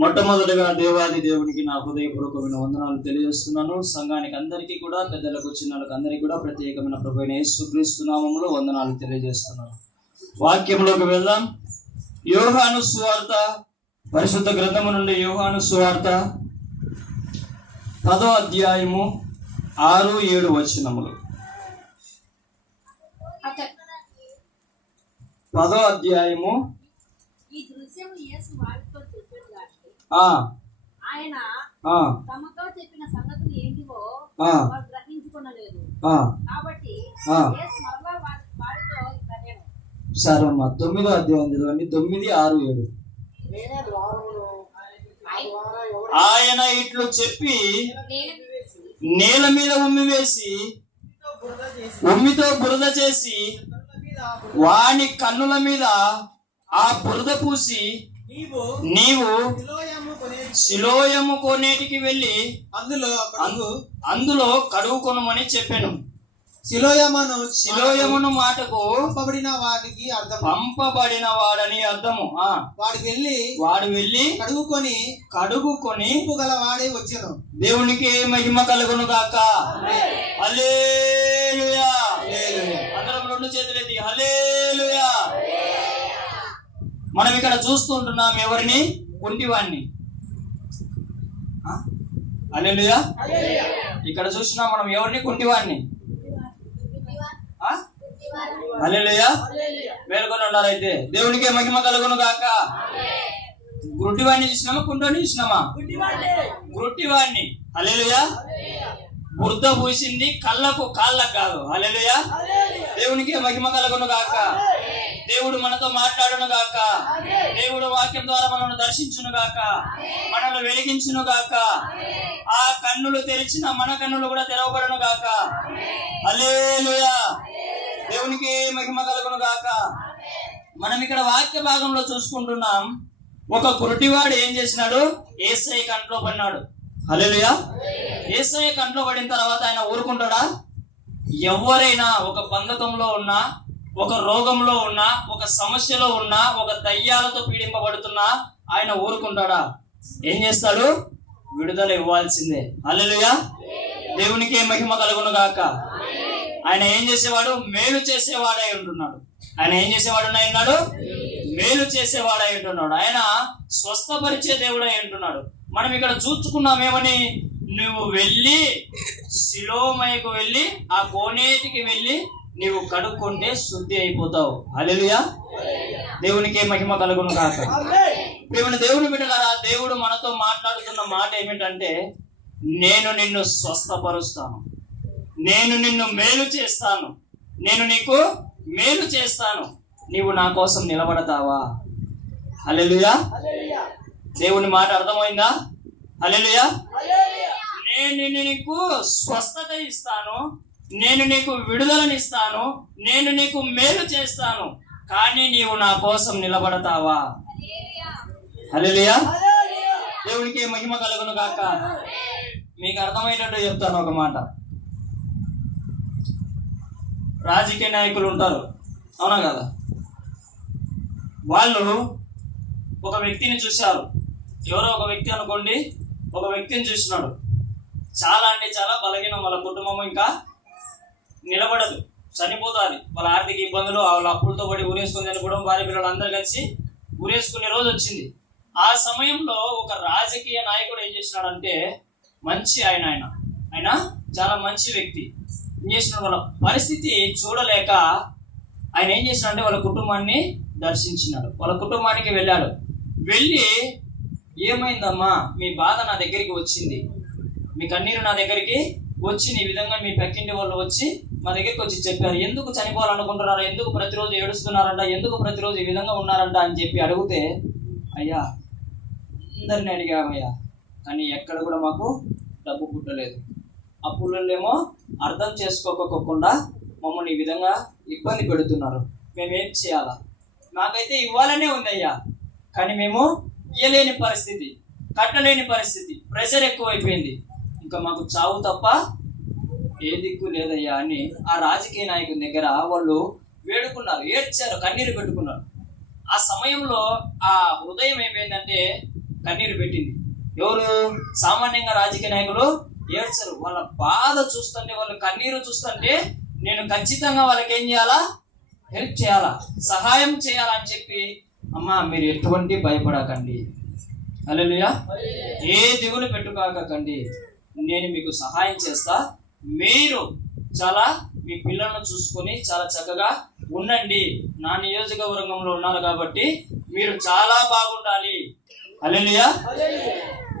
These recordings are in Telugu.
మొట్టమొదటిగా దేవాది దేవునికి నా హృదయపూర్వకమైన వందనాలు తెలియజేస్తున్నాను. సంఘానికి అందరికీ కూడా, పెద్దలకు చిన్నలకు అందరికీ కూడా ప్రత్యేకమైన ప్రభువైన యేసుక్రీస్తు నామములో వందనాలు తెలియజేస్తున్నాను. వాక్యంలోకి వెళ్దాం. యోహాను సువార్త, పరిశుద్ధ గ్రంథము నుండి యోహాను సువార్త 10వ అధ్యాయము 6-7 వచనములు. 10వ అధ్యాయము ఆయన తమతో చెప్పిన సంగతులు ఏంటివో గ్రహించుకొనలేదు. కాబట్టి సరే అమ్మా, 9వ అధ్యాయం చదవండి. 9, 6, 7. ఆయన ఇట్లు చెప్పి నేల మీద ఉమ్మితో బురద చేసి వాని కన్నుల మీద ఆ బురద పూసి నీవు సిలోయము కోనేటికి వెళ్ళి అందులో కడుగుకొనమని చెప్పాను. సిలోయమును మాటకు పంపబడిన వాడని అర్థము. వాడు వెళ్ళి కడుగుకొని గలవాడే వచ్చాను. దేవునికి మహిమ కలుగును గాక. హల్లెలూయా. అందరం రెండు చేతులెత్తి హల్లెలూయా. మనం ఇక్కడ చూస్తుంటున్నాం ఎవరిని? కుంటివాణ్ణి. హల్లెలూయా. ఇక్కడ చూస్తున్నాం మనం ఎవరిని? కుంటివాణ్ణి. హల్లెలూయా. మేలుకొని ఉన్నారైతే దేవునికి మహిమ కలుగును గాక. గుడ్డివాణ్ణి చూసినామా? కుంటోని చూసినామా? గుడ్డివాణ్ణి. హల్లెలూయా. బురద పూసింది కాళ్ళకు కాదు. హల్లెలూయా. దేవునికి మహిమ కలుగును గాక. దేవుడు మనతో మాట్లాడును గాక. దేవుడు వాక్యం ద్వారా మనల్ని దర్శించును గాక, మనల్ని వెలిగించును గాక. ఆ కన్నులు తెరిచిన మన కన్నులు కూడా తెరవబడును గాక. హల్లెలూయా. దేవునికి మహిమ కలుగును గాక. మనం ఇక్కడ వాక్య భాగంలో చూసుకుంటున్నాం. ఒక గురుటివాడు ఏం చేసినాడు? యేసయ్య కంట్లో పడినాడు. హల్లెలూయా. యేసయ్య కంట్లో పడిన తర్వాత ఆయన ఊరుకుంటాడా? ఎవరైనా ఒక బంధకంలో ఉన్నా, ఒక రోగంలో ఉన్నా, ఒక సమస్యలో ఉన్నా, ఒక దయ్యాలతో పీడింపబడుతున్నా ఆయన ఊరుకుంటాడా? ఏం చేస్తాడు? విడుదల ఇవ్వాల్సిందే. హల్లెలూయా. దేవునికి మహిమ కలుగును గాక. ఆయన ఏం చేసేవాడు? మేలు చేసేవాడై ఉంటున్నాడు. ఆయన ఏం చేసేవాడు ఉన్నాడు? మేలు చేసేవాడై ఉంటున్నాడు. ఆయన స్వస్థపరిచే దేవుడై ఉంటున్నాడు. మనం ఇక్కడ చూసుకున్నాం ఏమని? నువ్వు వెళ్ళి సిలోమయకు వెళ్ళి ఆ కోనేటికి వెళ్ళి నీవు కడుక్కుంటే శుద్ధి అయిపోతావు. హల్లెలూయా. దేవునికి మహిమ కలుగును కాక. దేవుని బిడ్డలారా, దేవుడు మనతో మాట్లాడుతున్న మాట ఏమిటంటే, నేను నిన్ను స్వస్థపరుస్తాను, నేను నిన్ను మేలు చేస్తాను, నేను నీకు మేలు చేస్తాను, నీవు నా కోసం నిలబడతావా? హల్లెలూయా. దేవుని మాట అర్థమైందా? హల్లెలూయా. నేను నీకు స్వస్థత ఇస్తాను, నేను నీకు విడుదలనిస్తాను, నేను నీకు మేలు చేస్తాను, కానీ నీవు నా కోసం నిలబడతావా? హల్లెలూయా. దేవునికి మహిమ కలుగును గాక. మీకు అర్థమయ్యేటట్టు చెప్తాను ఒక మాట. రాజకీయ నాయకులు ఉంటారు, అవునా కదా? వాళ్ళు ఒక వ్యక్తిని చూశారు. ఎవరో ఒక వ్యక్తి అనుకోండి, ఒక వ్యక్తిని చూసినాడు. చాలా అంటే చాలా బలహీనం, వాళ్ళ కుటుంబం ఇంకా నిలబడదు, చనిపోతుంది. వాళ్ళ ఆర్థిక ఇబ్బందులు, వాళ్ళ అప్పులతో పడి ఊరేసుకొని చనిపోవడం, భార్య పిల్లలు అందరూ కలిసి ఊరేసుకునే రోజు వచ్చింది. ఆ సమయంలో ఒక రాజకీయ నాయకుడు ఏం చేసినాడంటే, మంచి ఆయన చాలా మంచి వ్యక్తి. ఏం చేసినాడు? వాళ్ళ పరిస్థితి చూడలేక ఆయన ఏం చేసినాడంటే వాళ్ళ కుటుంబాన్ని దర్శించినాడు. వాళ్ళ కుటుంబానికి వెళ్ళాడు. వెళ్ళి, ఏమైందమ్మా, మీ బాధ నా దగ్గరికి వచ్చింది, మీ కన్నీరు నా దగ్గరికి వచ్చి, ఈ విధంగా మీ పక్కింటి వాళ్ళు వచ్చి మా దగ్గరికి వచ్చి చెప్పారు, ఎందుకు చనిపోవాలనుకుంటున్నారా, ఎందుకు ప్రతిరోజు ఏడుస్తున్నారంట, ఎందుకు ప్రతిరోజు ఈ విధంగా ఉన్నారంట అని చెప్పి అడిగితే, అయ్యా అందరిని అడిగామయ్యా, కానీ ఎక్కడ కూడా మాకు డబ్బు పుట్టలేదు, అప్పులేమో అర్థం చేసుకోకుండా మమ్మల్ని ఈ విధంగా ఇబ్బంది పెడుతున్నారు, మేమేం చేయాలా? నాకైతే ఇవ్వాలనే ఉంది అయ్యా, కానీ మేము ఇయ్యలేని పరిస్థితి, కట్టలేని పరిస్థితి, ప్రెషర్ ఎక్కువైపోయింది, ఇంకా మాకు చావు తప్ప ఏ దిక్కు లేదయ్యా అని ఆ రాజకీయ నాయకుని దగ్గర వాళ్ళు వేడుకున్నారు, ఏడ్చారు, కన్నీరు పెట్టుకున్నారు. ఆ సమయంలో ఆ హృదయం ఏమైందంటే కన్నీరు పెట్టింది. ఎవరు? సామాన్యంగా రాజకీయ నాయకులు ఏడ్చరు. వాళ్ళ బాధ చూస్తుంటే, వాళ్ళ కన్నీరు చూస్తుంటే నేను ఖచ్చితంగా వాళ్ళకి ఏం చేయాలా? హెల్ప్ చేయాలా, సహాయం చేయాలా అని చెప్పి, అమ్మా మీరు ఎటువంటి భయపడకండి, హల్లెలూయా, ఏ దిగులు పెట్టుకోకండి, నేను మీకు సహాయం చేస్తా, మీరు చాలా మీ పిల్లలను చూసుకొని చాలా చక్కగా ఉండండి, నా నియోజకవర్గంలో ఉన్నారు కాబట్టి మీరు చాలా బాగుండాలి, హల్లెలూయా.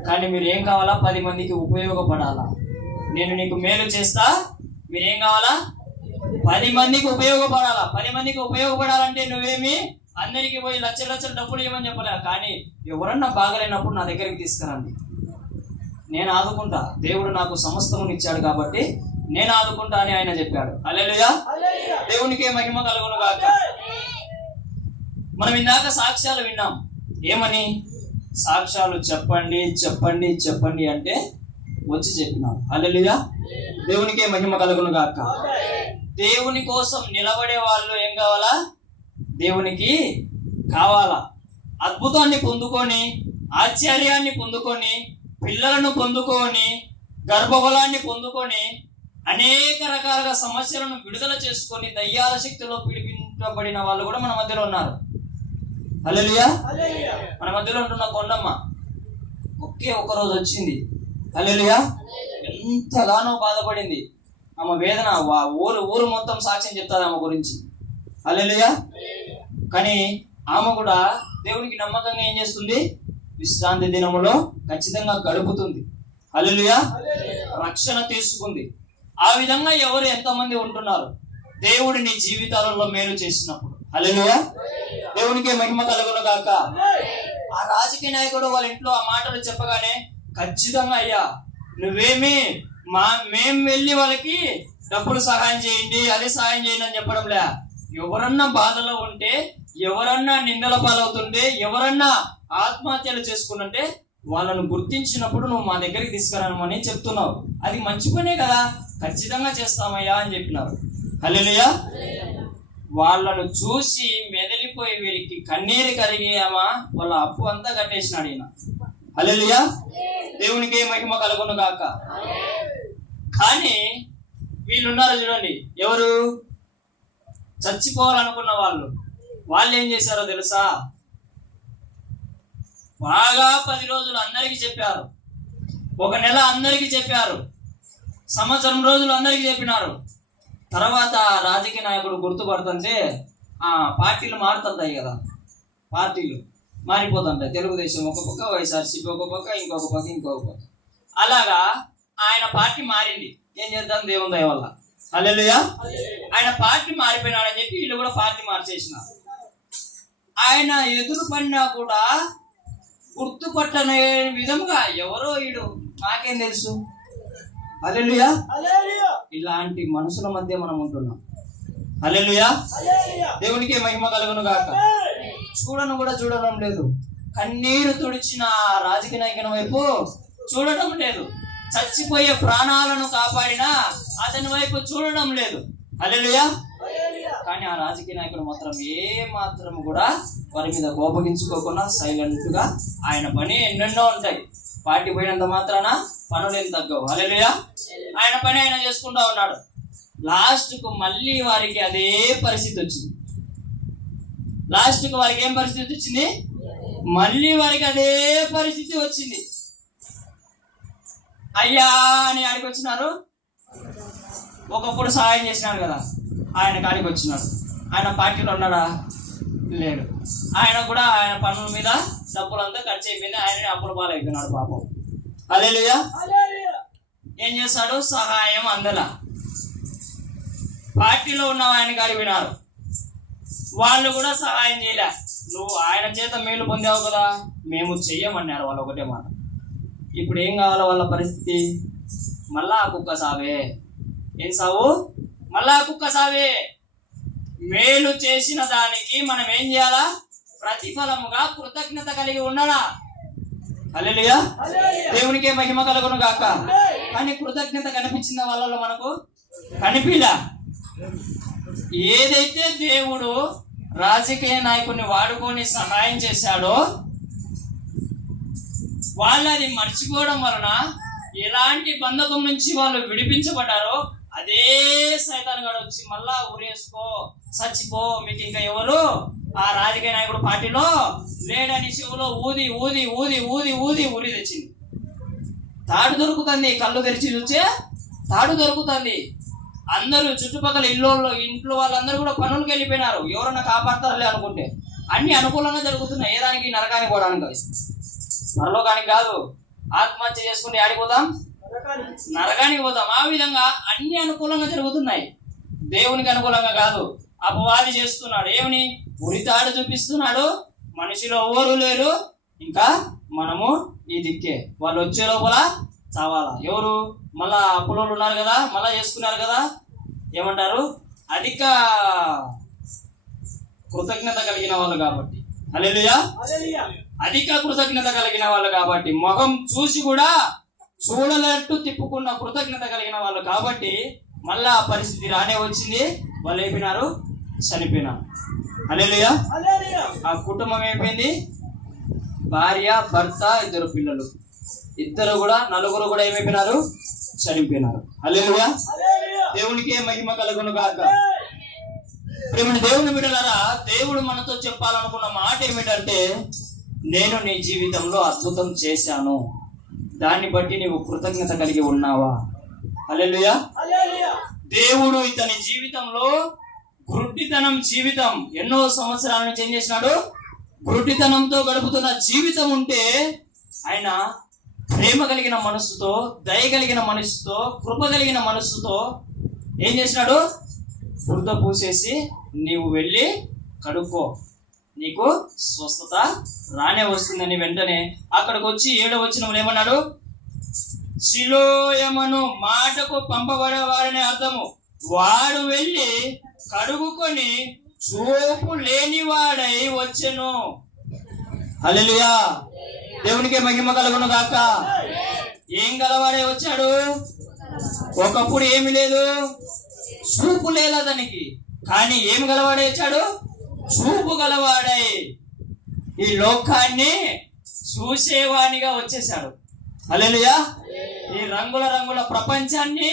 కానీ మీరు ఏం కావాలా? 10 మందికి ఉపయోగపడాలా, నేను నీకు మేలు చేస్తా, మీరేం కావాలా? 10 మందికి ఉపయోగపడాలా. 10 మందికి ఉపయోగపడాలంటే నువ్వేమి అందరికి పోయి లక్షల లక్షల డబ్బులు ఇవ్వమని చెప్పలే, కానీ ఎవరన్నా బాగలేనప్పుడు నా దగ్గరికి తీసుకురండి, నేను ఆదుకుంటా, దేవుడు నాకు సమస్తమును ఇచ్చాడు కాబట్టి నేను ఆదుకుంటా అని ఆయన చెప్పాడు. హల్లెలూయా, దేవునికి మహిమ కలుగును గాక. మనం ఇందాక సాక్ష్యాలు విన్నాం. ఏమని? సాక్ష్యాలు చెప్పండి చెప్పండి చెప్పండి అంటే వచ్చి చెప్పినాం. హల్లెలూయా, దేవునికి మహిమ కలుగును గాక. దేవుని కోసం నిలబడే వాళ్ళు ఏం కావాలా? దేవునికి కావాలా. అద్భుతాన్ని పొందుకొని, ఆశ్చర్యాన్ని పొందుకొని, పిల్లలను పొందుకొని, గర్భఫలాన్ని పొందుకొని, అనేక రకాలుగా సమస్యలను విడుదల చేసుకొని దయ్యాల శక్తిలో పిలిపించబడిన వాళ్ళు కూడా మన మధ్యలో ఉన్నారు. హల్లెలూయా. మన మధ్యలో ఉంటున్న కొండమ్మ ఒకే ఒక రోజు వచ్చింది. హల్లెలూయా. ఎంతగానో బాధపడింది. ఆమె వేదన ఊరు మొత్తం సాక్ష్యం చెప్తాది ఆమె గురించి. హల్లెలూయా. కానీ ఆమె కూడా దేవునికి నమ్మకంగా ఏం చేస్తుంది? విశ్రాంతి దినములో ఖచ్చితంగా గడుపుతుంది. హల్లెలూయా. రక్షణ తీసుకుంది. ఆ విధంగా ఎవరు ఎంతమంది ఉంటున్నారు దేవుడు నీ జీవితాలలో మేలు చేసినప్పుడు. హల్లెలూయా, దేవునికి మహిమ కలుగును గాక. ఆ రాజకీయ నాయకుడు వాళ్ళ ఇంట్లో ఆ మాటలు చెప్పగానే ఖచ్చితంగా అయ్యా నువ్వేమి మేం వెళ్ళి వాళ్ళకి డబ్బులు సహాయం చేయండి, అది సహాయం చేయండి అని చెప్పడంలే. ఎవరన్నా బాధలో ఉంటే, ఎవరన్నా నిందల పాలవుతుంటే, ఎవరన్నా ఆత్మహత్యలు చేసుకుంటుంటే వాళ్ళను గుర్తించినప్పుడు నువ్వు మా దగ్గరికి తీసుకురామని చెప్తున్నావు. అది మంచి పనే కదా, ఖచ్చితంగా చేస్తామయ్యా అని చెప్పినారు. హల్లెలూయా. వాళ్ళను చూసి మెదలిపోయి వీరికి కన్నీరు కరిగేయమా వాళ్ళ అప్పు అంతా కట్టేసినాడు ఈయన. హల్లెలూయా, దేవునికి మహిమ కలుగును గాక. కానీ వీళ్ళున్నారు చూడండి, ఎవరు? చచ్చిపోవాలనుకున్న వాళ్ళు ఏం చేశారో తెలుసా? బాగా 10 రోజులు అందరికీ చెప్పారు, 1 నెల అందరికీ చెప్పారు, సంవత్సరం రోజులు అందరికీ చెప్పినారు. తర్వాత రాజకీయ నాయకుడు గుర్తుపడుతుంటే పార్టీలు మారుతుంటాయి కదా, పార్టీలు మారిపోతుంటాయి. తెలుగుదేశం ఒక పక్క, వైఎస్ఆర్సీపీ ఒక పక్క, ఇంకొక పక్క. అలాగా ఆయన పార్టీ మారింది. ఏం చేద్దాం, దేవుని దయ వల్ల. హల్లెలూయా. ఆయన పార్టీ మారిపోయినాడని చెప్పి వీళ్ళు కూడా పార్టీ మార్చేసినారు. ఆయన ఎదురు పడినా కూడా గుర్తుపట్టనే విధంగా ఎవరో వీడు, నాకేం తెలుసు. హల్లెలూయా. ఇలాంటి మనుషుల మధ్య మనం ఉంటున్నాం. హల్లెలూయా, దేవునికి మహిమ కలుగును గాక. చూడడం లేదు, కన్నీరు తుడిచిన రాజకీయ నాయకుని వైపు చూడడం లేదు, చచ్చిపోయే ప్రాణాలను కాపాడిన అతని వైపు చూడడం లేదు. హల్లెలూయా. కానీ ఆ రాజకీయ నాయకుడు మాత్రం ఏ మాత్రం కూడా వారి మీద కోపగించుకోకుండా సైలెంట్ గా ఆయన పని ఎన్నెన్నో ఉంటాయి. పార్టీ పోయినంత మాత్రాన పనులేం తగ్గవు. హల్లెలూయా. ఆయన పని ఆయన చేసుకుంటా ఉన్నాడు. లాస్ట్ కు మళ్ళీ వారికి అదే పరిస్థితి వచ్చింది. వారికి ఏం పరిస్థితి వచ్చింది? మళ్ళీ వారికి అదే పరిస్థితి వచ్చింది. అయ్యా అని ఆడికి వచ్చినారు. ఒకప్పుడు సహాయం చేసినాడు కదా, ఆయన కాడికి వచ్చినాడు. ఆయన పార్టీలో ఉన్నాడా? లేడు. ఆయన కూడా ఆయన పనుల మీద డబ్బులంతా ఖర్చు అయిపోయింది. ఆయన అప్పుల పాలైపోయినాడు పాపం. హల్లెలూయా. ఏం చేస్తాడు? సహాయం అందల. పార్టీలో ఉన్న ఆయన కాడికి వినారు, వాళ్ళు కూడా సహాయం చేయలే. నువ్వు ఆయన చేత మేలు పొందావు కదా, మేము చెయ్యమన్నారు వాళ్ళు ఒకటే మాట. ఇప్పుడు ఏం కావాలో వాళ్ళ పరిస్థితి? మళ్ళా ఆ కుక్క సావే. ఏం సావు? మళ్ళా కుక్క సావే. మేలు చేసిన దానికి మనం ఏం చేయాలా? ప్రతిఫలముగా కృతజ్ఞత కలిగి ఉండాలా. హల్లెలూయా, దేవునికే మహిమ కలుగును గాక. కానీ కృతజ్ఞత కనిపించిన వాళ్ళలో మనకు కనిపిలా. ఏదైతే దేవుడు రాజకీయ నాయకుడిని వాడుకొని సహాయం చేశాడో వాళ్ళు అది మర్చిపోవడం వలన ఎలాంటి బంధకం నుంచి వాళ్ళు విడిపించబడ్డారో అదే సైతాన్ గడు వచ్చి మళ్ళా ఊరేసుకో, చచ్చిపో, మీకు ఇంకా ఎవరు ఆ రాజకీయ నాయకుడు పార్టీలో లేడని చెవులో ఊది ఊది ఊది ఊది ఊది ఊరి తెచ్చింది. తాడు దొరుకుతుంది, కళ్ళు తెరిచి చూసే తాడు దొరుకుతుంది. అందరూ చుట్టుపక్కల ఇంట్లో వాళ్ళందరూ కూడా పనులకు వెళ్ళిపోయినారు. ఎవరన్నా కాపాడతారులే అనుకుంటే అన్ని అనుకూలంగా జరుగుతున్నాయి. ఏ దానికి నరకానికి పోవడానికి, పరలోకానికి కాదు. ఆత్మహత్య చేసుకుంటే ఆడికి పోదాం, నరకానికి పోతాం. ఆ విధంగా అన్ని అనుకూలంగా జరుగుతున్నాయి, దేవునికి అనుకూలంగా కాదు. అపవాది చేస్తున్నాడు ఏమని? ఉరితాడు చూపిస్తున్నాడు. మనిషిలో ఎవరు లేరు, ఇంకా మనము ఈ దిక్కే. వాళ్ళు వచ్చే లోపల చావాలా. ఎవరు? మళ్ళా అప్పులోళ్ళు ఉన్నారు కదా, మళ్ళా చేసుకున్నారు కదా, ఏమంటారు? అధిక కృతజ్ఞత కలిగిన వాళ్ళు కాబట్టి, హల్లెలూయా, అధిక కృతజ్ఞత కలిగిన వాళ్ళు కాబట్టి, ముఖం చూసి కూడా చూడలేట్టు తిప్పుకున్న కృతజ్ఞత కలిగిన వాళ్ళు కాబట్టి మళ్ళా పరిస్థితి రానే వచ్చింది. వాళ్ళు అయిపోయినారు, చనిపోయినారు. హల్లెలూయా. ఆ కుటుంబం అయిపోయింది. భార్య, భర్త, 2 పిల్లలు, నలుగురు కూడా ఏమైపోయినారు? చనిపోయినారు. హల్లెలూయా. దేవునికే మహిమ కలుగును గాక. ప్రేమని దేవుని బిడ్డలారా, దేవుడు మనతో చెప్పాలనుకున్న మాట ఏమిటంటే, నేను నీ జీవితంలో అద్భుతం చేశాను, దాన్ని బట్టి నీవు కృతజ్ఞత కలిగి ఉన్నావా? హల్లెలూయా. దేవుడు ఇతని జీవితంలో గుడ్డితనం జీవితం ఎన్నో సంవత్సరాల నుంచి ఏం చేసినాడు? గుడ్డితనంతో గడుపుతున్న జీవితం ఉంటే ఆయన ప్రేమ కలిగిన మనస్సుతో, దయ కలిగిన మనస్సుతో, కృప కలిగిన మనస్సుతో ఏం చేసినాడు? బురద పూసేసి నీవు వెళ్ళి కడుక్కో, నీకు స్వస్థత రానే వస్తుందని వెంటనే అక్కడికి వచ్చి 7వ వచనంలో ఏమన్నాడు? సిలోయమను మాటకు పంపబడేవాడని అర్థము. వాడు వెళ్ళి కడుగుకొని చూపు లేనివాడై వచ్చెను. హల్లెలూయా. దేవునికి మహిమ కలుగును గాక. ఏం గలవాడై వచ్చాడు? ఒకప్పుడు ఏమి లేదు, చూపు లేదు అతనికి. కానీ ఏం గలవాడై వచ్చాడు? చూపు గలవాడై ఈ లోకాన్ని చూసేవానిగా వచ్చేసాడు. హల్లెలూయా. ఈ రంగుల ప్రపంచాన్ని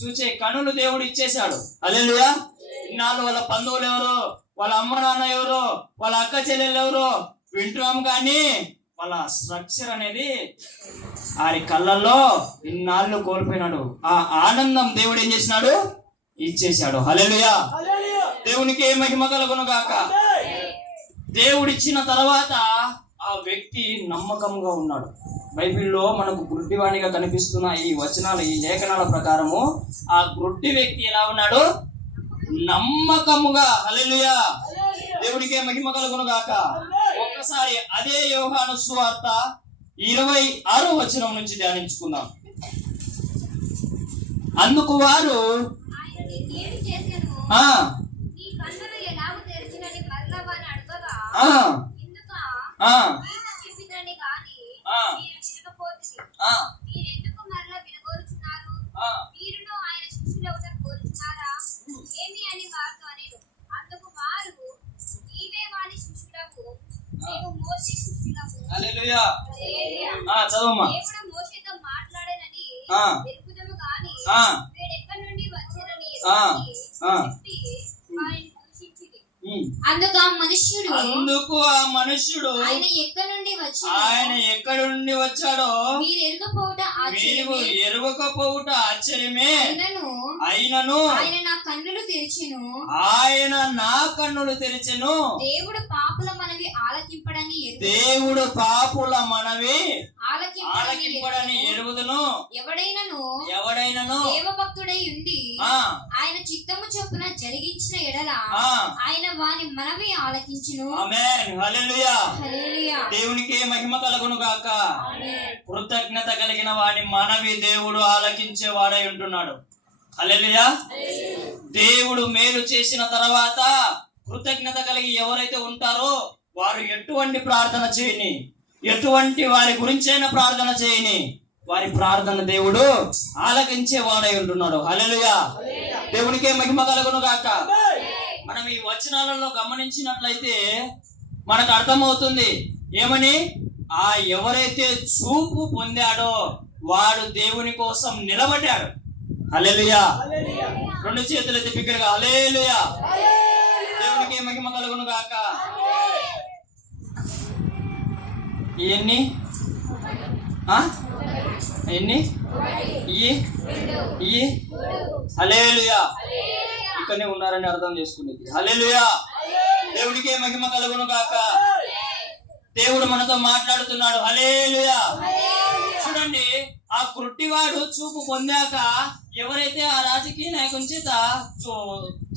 చూసే కనులు దేవుడు ఇచ్చేశాడు. హల్లెలూయా. ఇన్నాళ్ళు వాళ్ళ బంధువులు ఎవరు, వాళ్ళ అమ్మ నాన్న ఎవరు, వాళ్ళ అక్క చెల్లెలు ఎవరు వింటున్నాం, కానీ వాళ్ళ స్ట్రక్చర్ అనేది వారి కళ్ళల్లో ఇన్నాళ్ళు కోల్పోయినాడు. ఆ ఆనందం దేవుడు ఏం చేసినాడు? ఇచ్చేశాడు. హల్లెలూయా. దేవునికి మహిమ కలుగును గాక. దేవుడిచ్చిన తర్వాత ఆ వ్యక్తి నమ్మకంగా ఉన్నాడు. బైబిల్లో మనకు గుడ్డివాణిగా కనిపిస్తున్న ఈ వచనాలు, ఈ లేఖనాల ప్రకారము ఆ గుడ్డి వ్యక్తి ఎలా ఉన్నాడు? నమ్మకముగా. హల్లెలూయా. దేవునికి మహిమ కలుగును గాక. ఒక్కసారి అదే యోహాను సువార్త 26వ వచనం నుంచి ధ్యానించుకుందాం. అందుకు వారు హల్లెలూయా. చదవమ్మా. అందుకు ఆ మనుష్యుడు ఆయన ఎక్కడి నుండి వచ్చాడో మీరు ఎరుగకపోవుట ఆశ్చర్యమే. అయినను ఆయన నా కన్నులు తెరిచెను. దేవుడు పాపుల మనవి ఆలకింపడని ఆలకింపడని ఎరుగుదును. ఎవడైనను దేవభక్తుడై ఉండి ఆయన చిత్తము చొప్పున జరిగించిన ఎడల ఆయన వాని మనవి ఆలకించును. ఆమేన్. హల్లెలూయా. హల్లెలూయా. దేవునికి మహిమ కలుగును గాక. కృతజ్ఞత కలిగిన వాని మనవి దేవుడు ఆలకించే వాడై ఉంటున్నాడు. హల్లెలూయా. దేవుడు మేలు చేసిన తర్వాత కృతజ్ఞత కలిగి ఎవరైతే ఉంటారో వారు ఎటువంటి ప్రార్థన చేయని, ఎటువంటి వారి గురించైనా ప్రార్థన చేయని, వారి ప్రార్థన దేవుడు ఆలకించే వాడై ఉంటున్నాడు. హల్లెలూయా. దేవునికే మహిమ కలుగును గాక. మనం ఈ వచనాలలో గమనించినట్లయితే మనకు అర్థమవుతుంది ఏమని? ఆ ఎవరైతే చూపు పొందాడో వాడు దేవుని కోసం నిలబడ్డాడు. హల్లెలూయా. రెండు చేతులు ఎత్తి బిగ్గరగా హల్లెలూయా. దేవునికి మహిమ కలుగును గాక. ఎన్ని ఎన్ని ఇయ్యి హల్లెలూయా. ఇక్కడనే ఉన్నారని అర్థం చేసుకునేది. హల్లెలూయా. దేవుడికి మహిమ కలుగును గాక. దేవుడు మనతో మాట్లాడుతున్నాడు. హల్లెలూయా. చూడండి, ఆ గుడ్డివాడు చూపు పొందాక ఎవరైతే ఆ రాజకీయ నాయకుని చేత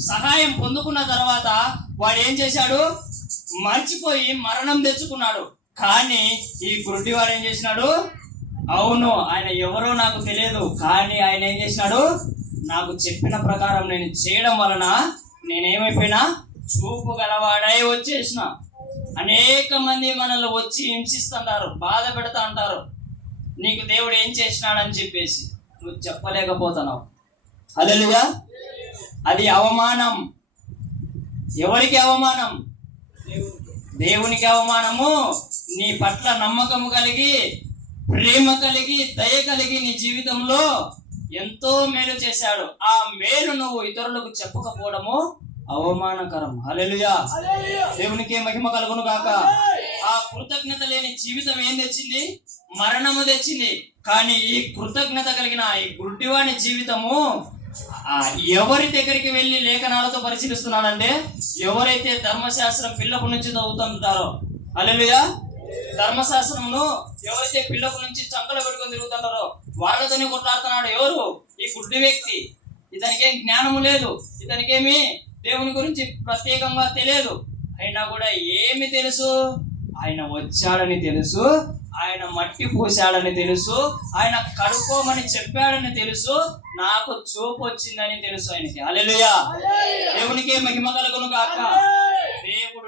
సహాయం పొందుకున్న తర్వాత వాడు ఏం చేశాడు? మర్చిపోయి మరణం తెచ్చుకున్నాడు. కానీ ఈ గుడ్డివాడు ఏం చేసినాడు? అవును, ఆయన ఎవరో నాకు తెలియదు, కానీ ఆయన ఏం చేసినాడు? నాకు చెప్పిన ప్రకారం నేను చేయడం వలన నేనేమైపోయినా చూపు గలవాడై వచ్చేసిన. అనేక మంది మనల్ని వచ్చి హింసిస్తుంటారు, బాధ పెడతా అంటారు, నీకు దేవుడు ఏం చేసినాడని చెప్పేసి నువ్వు చెప్పలేకపోతున్నావు. హల్లెలూయా. అది అవమానం. ఎవరికి అవమానం? దేవునికి అవమానము. నీ పట్ల నమ్మకము కలిగి, ప్రేమ కలిగి, దయ కలిగి నీ జీవితంలో ఎంతో మేలు చేశాడు. ఆ మేలు నువ్వు ఇతరులకు చెప్పకపోవడము అవమానకరం. హల్లెలూయా. దేవునికి మహిమ కలుగును గాక. ఆ కృతజ్ఞత లేని జీవితం ఏం తెచ్చింది? మరణము తెచ్చింది. కానీ ఈ కృతజ్ఞత కలిగిన ఈ గుడ్డివాని జీవితము ఎవరి దగ్గరికి వెళ్ళి లేఖనాలతో పరిశీలిస్తున్నాడంటే ఎవరైతే ధర్మశాస్త్రం పిల్లపు నుంచి చదువుతుంటారో. హల్లెలూయా. ధర్మశాస్త్రమును ఎవరైతే పిల్లపు నుంచి చంకలు పెట్టుకొని తిరుగుతుంటారో వాళ్ళతోనే కొట్లాడుతున్నాడు. ఎవరు? ఈ గుడ్డి వ్యక్తి. ఇతనికేం జ్ఞానము లేదు, ఇతనికేమి దేవుని గురించి ప్రత్యేకంగా తెలియదు. అయినా కూడా ఏమి తెలుసు? ఆయన వచ్చాడని తెలుసు, ఆయన మట్టి పూశాడని తెలుసు, ఆయన కడుక్కోమని చెప్పాడని తెలుసు, నాకు చూపు వచ్చిందని తెలుసు ఆయనకి. హల్లెలూయా. దేవునికి మహిమ కలుగును గాక. దేవుడు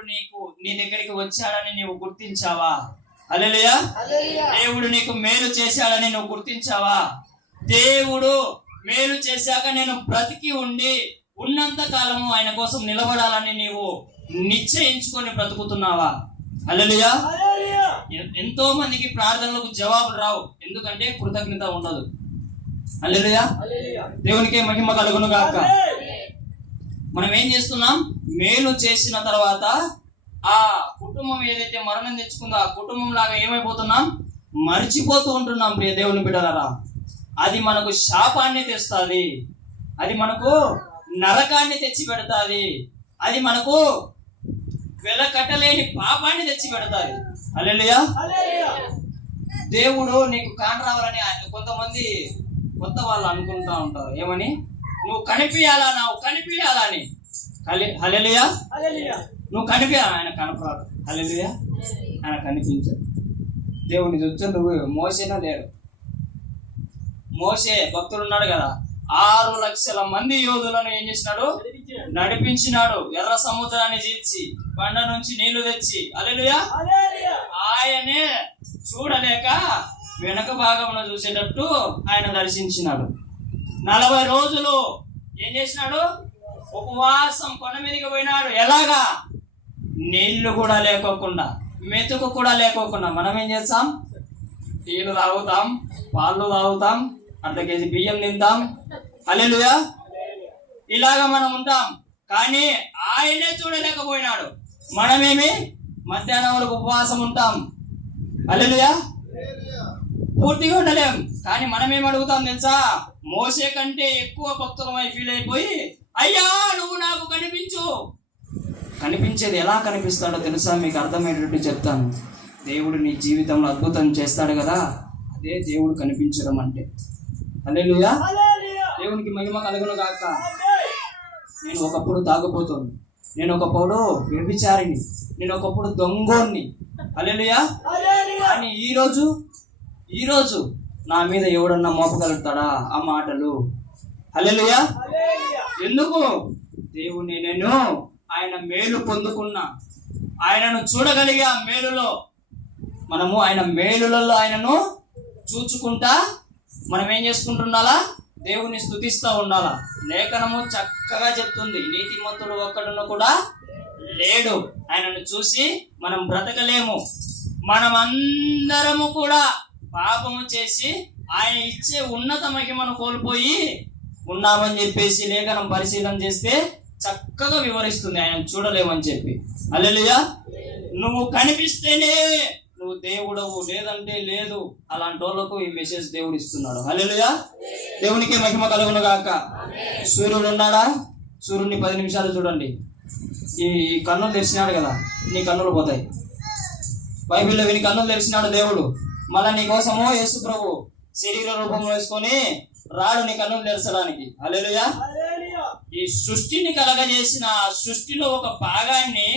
నీ దగ్గరికి వచ్చాడని నీవు గుర్తించావా? హల్లెలూయా. దేవుడు నీకు మేలు చేశాడని నువ్వు గుర్తించావా? దేవుడు మేలు చేశాక నేను బ్రతికి ఉన్నంత కాలము ఆయన కోసం నిలబడాలని నీవు నిశ్చయించుకొని బ్రతుకుతున్నావా? హల్లెలూయా. ఎంతో మందికి ప్రార్థనలకు జవాబులు రావు, ఎందుకంటే కృతజ్ఞత ఉండదు. హల్లెలూయా. దేవునికి మహిమ కలుగును గాక. మనం ఏం చేస్తున్నాం? మేలు చేసిన తర్వాత ఆ కుటుంబం ఏదైతే మరణం తెచ్చుకుందో ఆ కుటుంబం లాగా ఏమైపోతున్నాం? మర్చిపోతూ ఉంటున్నాం. ప్రియ దేవుని బిడ్డలారా, అది మనకు శాపాన్ని తెస్తుంది, అది మనకు నరకాన్ని తెచ్చి పెడతాది, అది మనకు వెలకట్టలేని పాపాన్ని తెచ్చి పెడతాది. హల్లెలూయా. దేవుడు నీకు కాని రావాలని కొంతమంది కొత్త వాళ్ళు అనుకుంటా ఉంటారు. ఏమని? నువ్వు కనిపించాలా, నువ్వు కనిపించాలా అని. హల్లెలూయా. నువ్వు కనిపించాలి, ఆయన కనపరాడు. హల్లెలూయా. ఆయన కనిపించాడు. దేవుని చూస్తే నువ్వు మోసేనా లేడు. మోసే భక్తుడు ఉన్నాడు కదా, 6 లక్షల మంది యోధులను ఏం చేసినాడు? నడిపించినాడు. ఎర్ర సముద్రాన్ని చీల్చి బండ నుంచి నీళ్లు తెచ్చి. హల్లెలూయా. ఆయనే చూడలేక వెనక భాగంలో చూసేటట్టు ఆయన దర్శించినాడు. 40 రోజులు ఏం చేసినాడు? ఉపవాసం కొండ మీదకి పోయినాడు. ఎలాగా? నీళ్లు కూడా లేకోకుండా, మెతుకు కూడా లేకోకుండా. మనం ఏం చేస్తాం? టీలు తాగుతాం, పాలు తాగుతాం, అర్ధ కేజీ బియ్యం తింటాం. హల్లెలూయా. ఇలాగా మనం ఉంటాం. కానీ ఆయనే చూడలేకపోయినాడు. మనమేమి మధ్యాహ్నం వరకు ఉపవాసం ఉంటాం. హల్లెలూయా. పూర్తిగా ఉండలేం. కానీ మనమేం అడుగుతాం తెలుసా? మోసే కంటే ఎక్కువ భక్తులమై ఫీల్ అయిపోయి, అయ్యా నువ్వు నాకు కనిపించు. కనిపించేది ఎలా కనిపిస్తాడో తెలుసా? మీకు అర్థమయ్యేటట్టు చెప్తాను. దేవుడు నీ జీవితంలో అద్భుతం చేస్తాడు కదా, అదే దేవుడు కనిపించడం అంటే. హల్లెలూయా. దేవునికి మహిమ కలుగును గాక. నేను ఒకప్పుడు తాగుపోతుంది, నేను ఒకప్పుడు వ్యభిచారిని, నేను ఒకప్పుడు దొంగోన్ని. హల్లెలూయా. కానీ ఈరోజు నా మీద ఎవడన్నా మోపగలుగుతాడా ఆ మాటలు? హల్లెలూయా. ఎందుకు? దేవుని నేను ఆయన మేలు పొందుకున్నా, ఆయనను చూడగలిగే ఆ మేలులో మనము ఆయన మేలులలో ఆయనను చూచుకుంటా మనం ఏం చేసుకుంటుండాలా? దేవుని స్తుతిస్తూ ఉండాలా. లేఖనము చక్కగా చెప్తుంది, నీతిమంతుడు ఒక్కడును కూడా లేడు. ఆయనను చూసి మనం బ్రతకలేము. మనమందరము కూడా పాపము చేసి ఆయన ఇచ్చే ఉన్నత మహిమను కోల్పోయి ఉన్నామని చెప్పేసి లేఖనం పరిశీలన చేస్తే చక్కగా వివరిస్తుంది ఆయన చూడలేమని చెప్పి. హల్లెలూయా. నువ్వు కనిపిస్తేనే నువ్వు దేవుడవు, లేదంటే లేదు. అలాంటి వాళ్ళకు ఈ మెసేజ్ దేవుడు ఇస్తున్నాడు. హల్లెలూయా. దేవునికి మహిమ కలుగును గాక. సూర్యుడు ఉన్నాడా? సూర్యుడిని 10 నిమిషాలు చూడండి. ఈ కన్నులు తెరిచినాడు కదా, నీ కన్నులు పోతాయి. బైబిల్లో వీని కన్నులు తెరిచినాడు దేవుడు. మళ్ళా నీ కోసము యేసు ప్రభు శరీర రూపంలో వేసుకొని రాడు నీ కన్నులు తెరచడానికి. హల్లెలూయా. ఈ సృష్టిని కలగజేసిన ఆ సృష్టిలో ఒక భాగాన్ని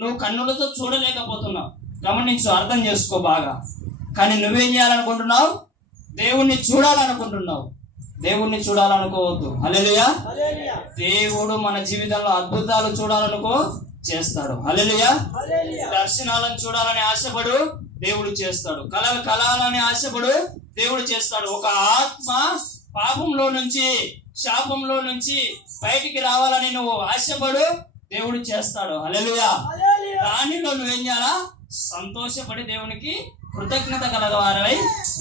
నువ్వు కన్నులతో చూడలేకపోతున్నావు. గమనించు, అర్థం చేసుకో బాగా. కానీ నువ్వేం చేయాలనుకుంటున్నావు? దేవుణ్ణి చూడాలనుకుంటున్నావు. దేవుణ్ణి చూడాలనుకోవద్దు. హల్లెలూయా. దేవుడు మన జీవితంలో అద్భుతాలు చూడాలనుకో చేస్తాడు. హల్లెలూయా. దర్శనాలను చూడాలని ఆశపడు, దేవుడు చేస్తాడు. కళలు కలాలని ఆశపడు, దేవుడు చేస్తాడు. ఒక ఆత్మ పాపంలో నుంచి, శాపంలో నుంచి బయటికి రావాలని నువ్వు ఆశపడు, దేవుడు చేస్తాడు. హల్లెలూయా. దానిలో నువ్వేం చేయాలా? సంతోషపడి దేవునికి కృతజ్ఞత కలగవారై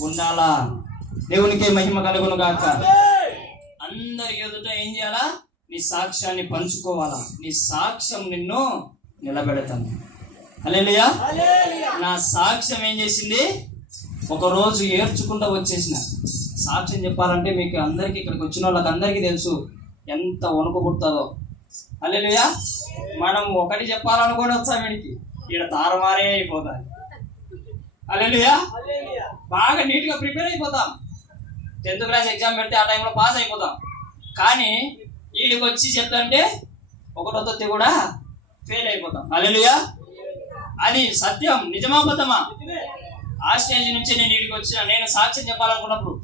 ఉండాలా. దేవునికి మహిమ కలుగును గాక. అందరి ఎదుట ఏం చేయాలా? నీ సాక్ష్యాన్ని పంచుకోవాలా. నీ సాక్ష్యం నిన్ను నిలబెడతాను. హల్లెలూయా. నా సాక్ష్యం ఏం చేసింది? ఒక రోజు ఏడ్చుకుంటూ వచ్చేసిన. సాక్ష్యం చెప్పాలంటే మీకు అందరికి, ఇక్కడికి వచ్చిన వాళ్ళకి అందరికీ తెలుసు ఎంత వణుకు పుడుతుందో. హల్లెలూయా. మనం ఒకటి చెప్పాలనుకోని వచ్చా వీడికి, ఈడ తారుమారే అయిపోతాయి. హల్లెలూయా. బాగా నీట్గా ప్రిపేర్ అయిపోతాం. 10th క్లాస్ ఎగ్జామ్ పెడితే ఆ టైంలో పాస్ అయిపోతాం. కానీ వీడికి వచ్చి చెప్తాంటే ఒకటో తొత్తి కూడా ఫెయిల్ అయిపోతాం. హల్లెలూయా. అది సత్యం. నిజమా అబద్ధమా? ఆ స్టేజ్ నుంచి నేను వీడికి వచ్చిన, నేను సాక్ష్యం చెప్పాలనుకున్నప్పుడు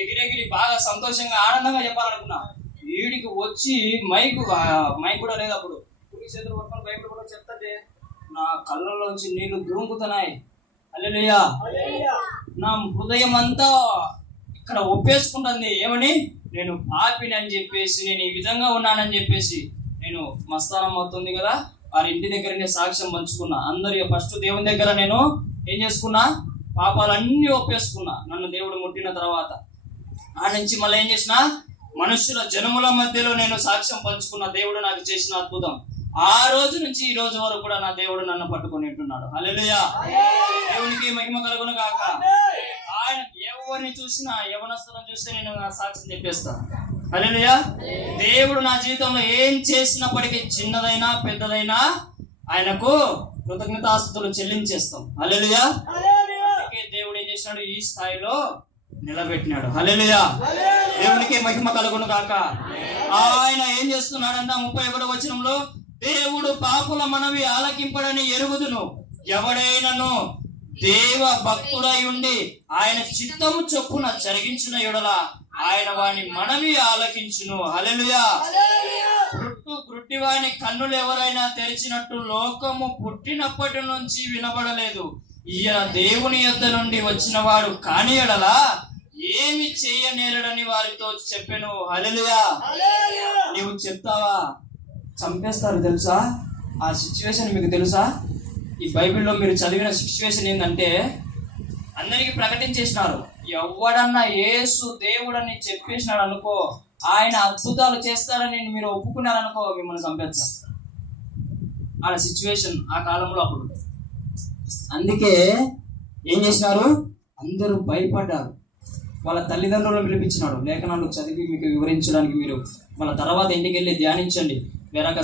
ఎగిరెగిరి బాగా సంతోషంగా ఆనందంగా చెప్పాలనుకున్నా. వీడికి వచ్చి మైక్ కూడా లేదు. అప్పుడు చేతులు పట్టుకొని బైబిల్ కూడా చెప్తాంటే నా కళ్ళలోంచి నీళ్లు దురుకుతున్నాయి. హల్లెలూయా. నా హృదయం అంతా ఇక్కడ ఒప్పేసుకుంటుంది. ఏమని? నేను పాపిని అని చెప్పేసి, నేను ఈ విధంగా ఉన్నానని చెప్పేసి. నేను మస్తానం అవుతుంది కదా, వారి ఇంటి దగ్గర నేను సాక్ష్యం పంచుకున్నా. అందరి ఫస్ట్ దేవుని దగ్గర నేను ఏం చేసుకున్నా? పాపాలన్నీ ఒప్పేసుకున్నా. నన్ను దేవుడు ముట్టిన తర్వాత ఆ నుంచి మళ్ళీ ఏం చేసిన? మనుషుల జనముల మధ్యలో నేను సాక్ష్యం పంచుకున్న. దేవుడు నాకు చేసిన అద్భుతం. ఆ రోజు నుంచి ఈ రోజు వరకు కూడా నా దేవుడు నన్ను పట్టుకొని ఉంటున్నాడు. హల్లెలూయా. దేవునికి మహిమ కలుగును గాక. ఆయన ఎవరిని చూసినా, యవనస్తులను చూస్తే నేను నా సాక్ష్యం చెప్పేస్తాను. హల్లెలూయా. దేవుడు నా జీవితంలో ఏం చేసినప్పటికీ, చిన్నదైనా పెద్దదైనా, ఆయనకు కృతజ్ఞతాస్తుతులు చెల్లించేస్తాం. హల్లెలూయా. దేవుడు ఏం చేసినాడు? ఈ స్థాయిలో నిలబెట్టినాడు. హల్లెలూయా. దేవునికి మహిమ కలుగును గాక. ఆయన ఏం చేస్తున్నాడంట? 31వ వచనంలో, దేవుడు పాపుల మనవి ఆలకింపడని ఎరుగుదును, ఎవడైనను దేవ భక్తుడై ఉండి ఆయన చిత్తము చొప్పున జరిగించిన యెడల ఆయన వాని మనవి ఆలకించును. హల్లెలూయా. గుడ్డివాని కన్నులు ఎవరైనా తెరిచినట్టు లోకము పుట్టినప్పటి నుంచి వినబడలేదు. ఈయన దేవుని యొద్ద నుండి వచ్చిన వాడు కాని యెడల ఏమి చేయనేరడని వారితో చెప్పెను. హల్లెలూయా. నీవు చెప్తావా? చంపేస్తారు తెలుసా? ఆ సిచ్యువేషన్ మీకు తెలుసా? ఈ బైబిల్లో మీరు చదివిన సిచ్యువేషన్ ఏంటంటే, అందరికీ ప్రకటించేసినారు. ఎవడన్నా యేసు దేవుడని చెప్పేసినాడు అనుకో, ఆయన అద్భుతాలు చేస్తారని మీరు ఒప్పుకున్నారనుకో, మిమ్మల్ని చంపేస్తారు. ఆ సిచ్యువేషన్ ఆ కాలంలో అప్పుడు. అందుకే ఏం చేసినారు? అందరూ భయపడ్డారు. వాళ్ళ తల్లిదండ్రులను పిలిపించినాడు. లేఖనాలు చదివి మీకు వివరించడానికి మీరు వాళ్ళ తర్వాత ఇంటికి వెళ్ళి ధ్యానించండి. వేరొక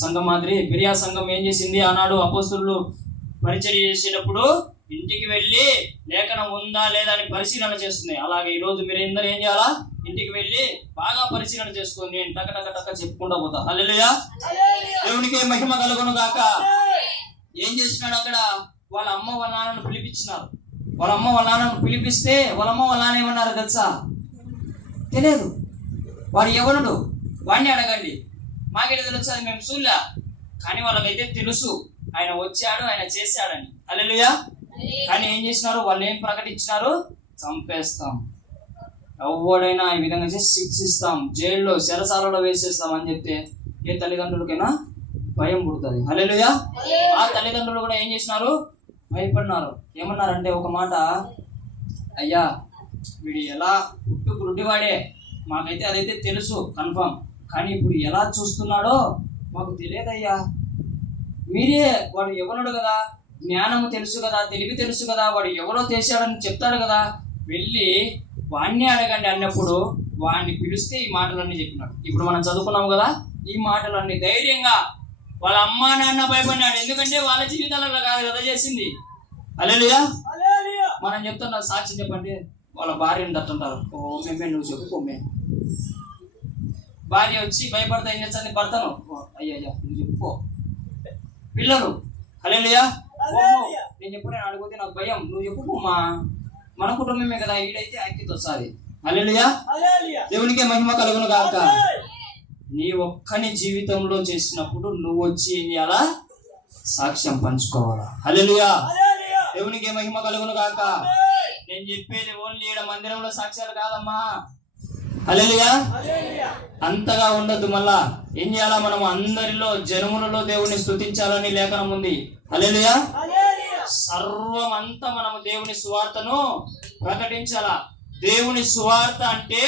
సంఘం మాదిరి బిరియా సంఘం ఏం చేసింది? ఆనాడు అపోస్తలులు పరిచర్య చేసేటప్పుడు ఇంటికి వెళ్ళి లేఖనం ఉందా లేదా అని పరిశీలన చేస్తుంది. అలాగే ఈరోజు మీరందరూ ఏం చేయాలా? ఇంటికి వెళ్ళి బాగా పరిశీలన చేసుకొని నేను టక చెప్పుకుంటా పోతా. హల్లెలూయా. దేవునికి మహిమ కలుగును గాక. ఏం చేసినాడు అక్కడ? వాళ్ళ అమ్మ వాళ్ళ నాన్నను పిలిపించినారు. వాళ్ళ అమ్మ వాళ్ళ నాన్నను పిలిపిస్తే వాళ్ళ అమ్మ వాళ్ళ నాన్న ఏమన్నారు తెలుసా? తెలియదు. వాడు ఎవరుడు? వాడిని అడగండి. మాకేట తెలుసు? అది మేము చూడలే. కానీ వాళ్ళకైతే తెలుసు ఆయన వచ్చాడు, ఆయన చేశాడని. హల్లెలూయా. కానీ ఏం చేసినారు? వాళ్ళు ఏం ప్రకటించినారు? చంపేస్తాం, ఎవడైనా ఈ విధంగా చేసి శిక్షిస్తాం, జైల్లో చెరసాలలో వేసేస్తాం అని చెప్తే ఏ తల్లిదండ్రులకైనా భయం పుడుతుంది. హల్లెలూయా. ఆ తల్లిదండ్రులు కూడా ఏం చేసినారు? భయపడినారు. ఏమన్నారంటే ఒక మాట, అయ్యా వీడు ఎలా పుట్టు గుడ్డివాడే, మాకైతే అదైతే తెలుసు కన్ఫర్మ్, కానీ ఇప్పుడు ఎలా చూస్తున్నాడో మాకు తెలియదయ్యా. మీరే, వాడు యవ్వనుడు కదా, జ్ఞానము తెలుసు కదా, తెలివి తెలుసు కదా, వాడు ఎవరో చేశాడని చెప్తాడు కదా, వెళ్ళి వాణ్ణి అడగండి అన్నప్పుడు వాడిని పిలిస్తే ఈ మాటలన్నీ చెప్పినాడు. ఇప్పుడు మనం చదువుకున్నాం కదా, ఈ మాటలన్నీ ధైర్యంగా వాళ్ళ అమ్మా నాన్న భయపడినాడు. ఎందుకంటే వాళ్ళ జీవితాలలో కాదు కదా చేసింది. హల్లెలూయా. మనం చెప్తున్నా సాక్షి చెప్పండి. వాళ్ళ భార్యను తట్టుంటారు, ఓ మేమే నువ్వు చెప్పుకోమే. భార్య వచ్చి భయపడతా ఏం చేస్తుంది భర్తను, అయ్యా నువ్వు చెప్పుకో. పిల్లలు హల్లెలూయా. నేను ఎప్పుడైనా అడిగితే నాకు భయం, నువ్వు చెప్పుకోమా, మన కుటుంబమే కదా, ఈడైతే ఐక్యత వస్తుంది. హల్లెలూయా. దేవునికే మహిమ కలుగును గాక. నీ ఒక్కని జీవితంలో చేసినప్పుడు నువ్వు వచ్చి ఏం చేయాలా, సాక్ష్యం పంచుకోవాలా. హల్లెలూయా. దేవునికే మహిమ కలుగును గాక. నేను చెప్పేది ఓన్లీ ఈడ మందిరంలో సాక్ష్యాలు కాదమ్మా. హల్లెలూయా. అంతగా ఉండద్దు. మళ్ళా ఏం చేయాలా, మనం అందరిలో జనములలో దేవుని స్తుతించాలని లేఖనం ఉంది. హల్లెలూయా. సర్వం అంతా మనము దేవుని సువార్తను ప్రకటించాలా. దేవుని సువార్త అంటే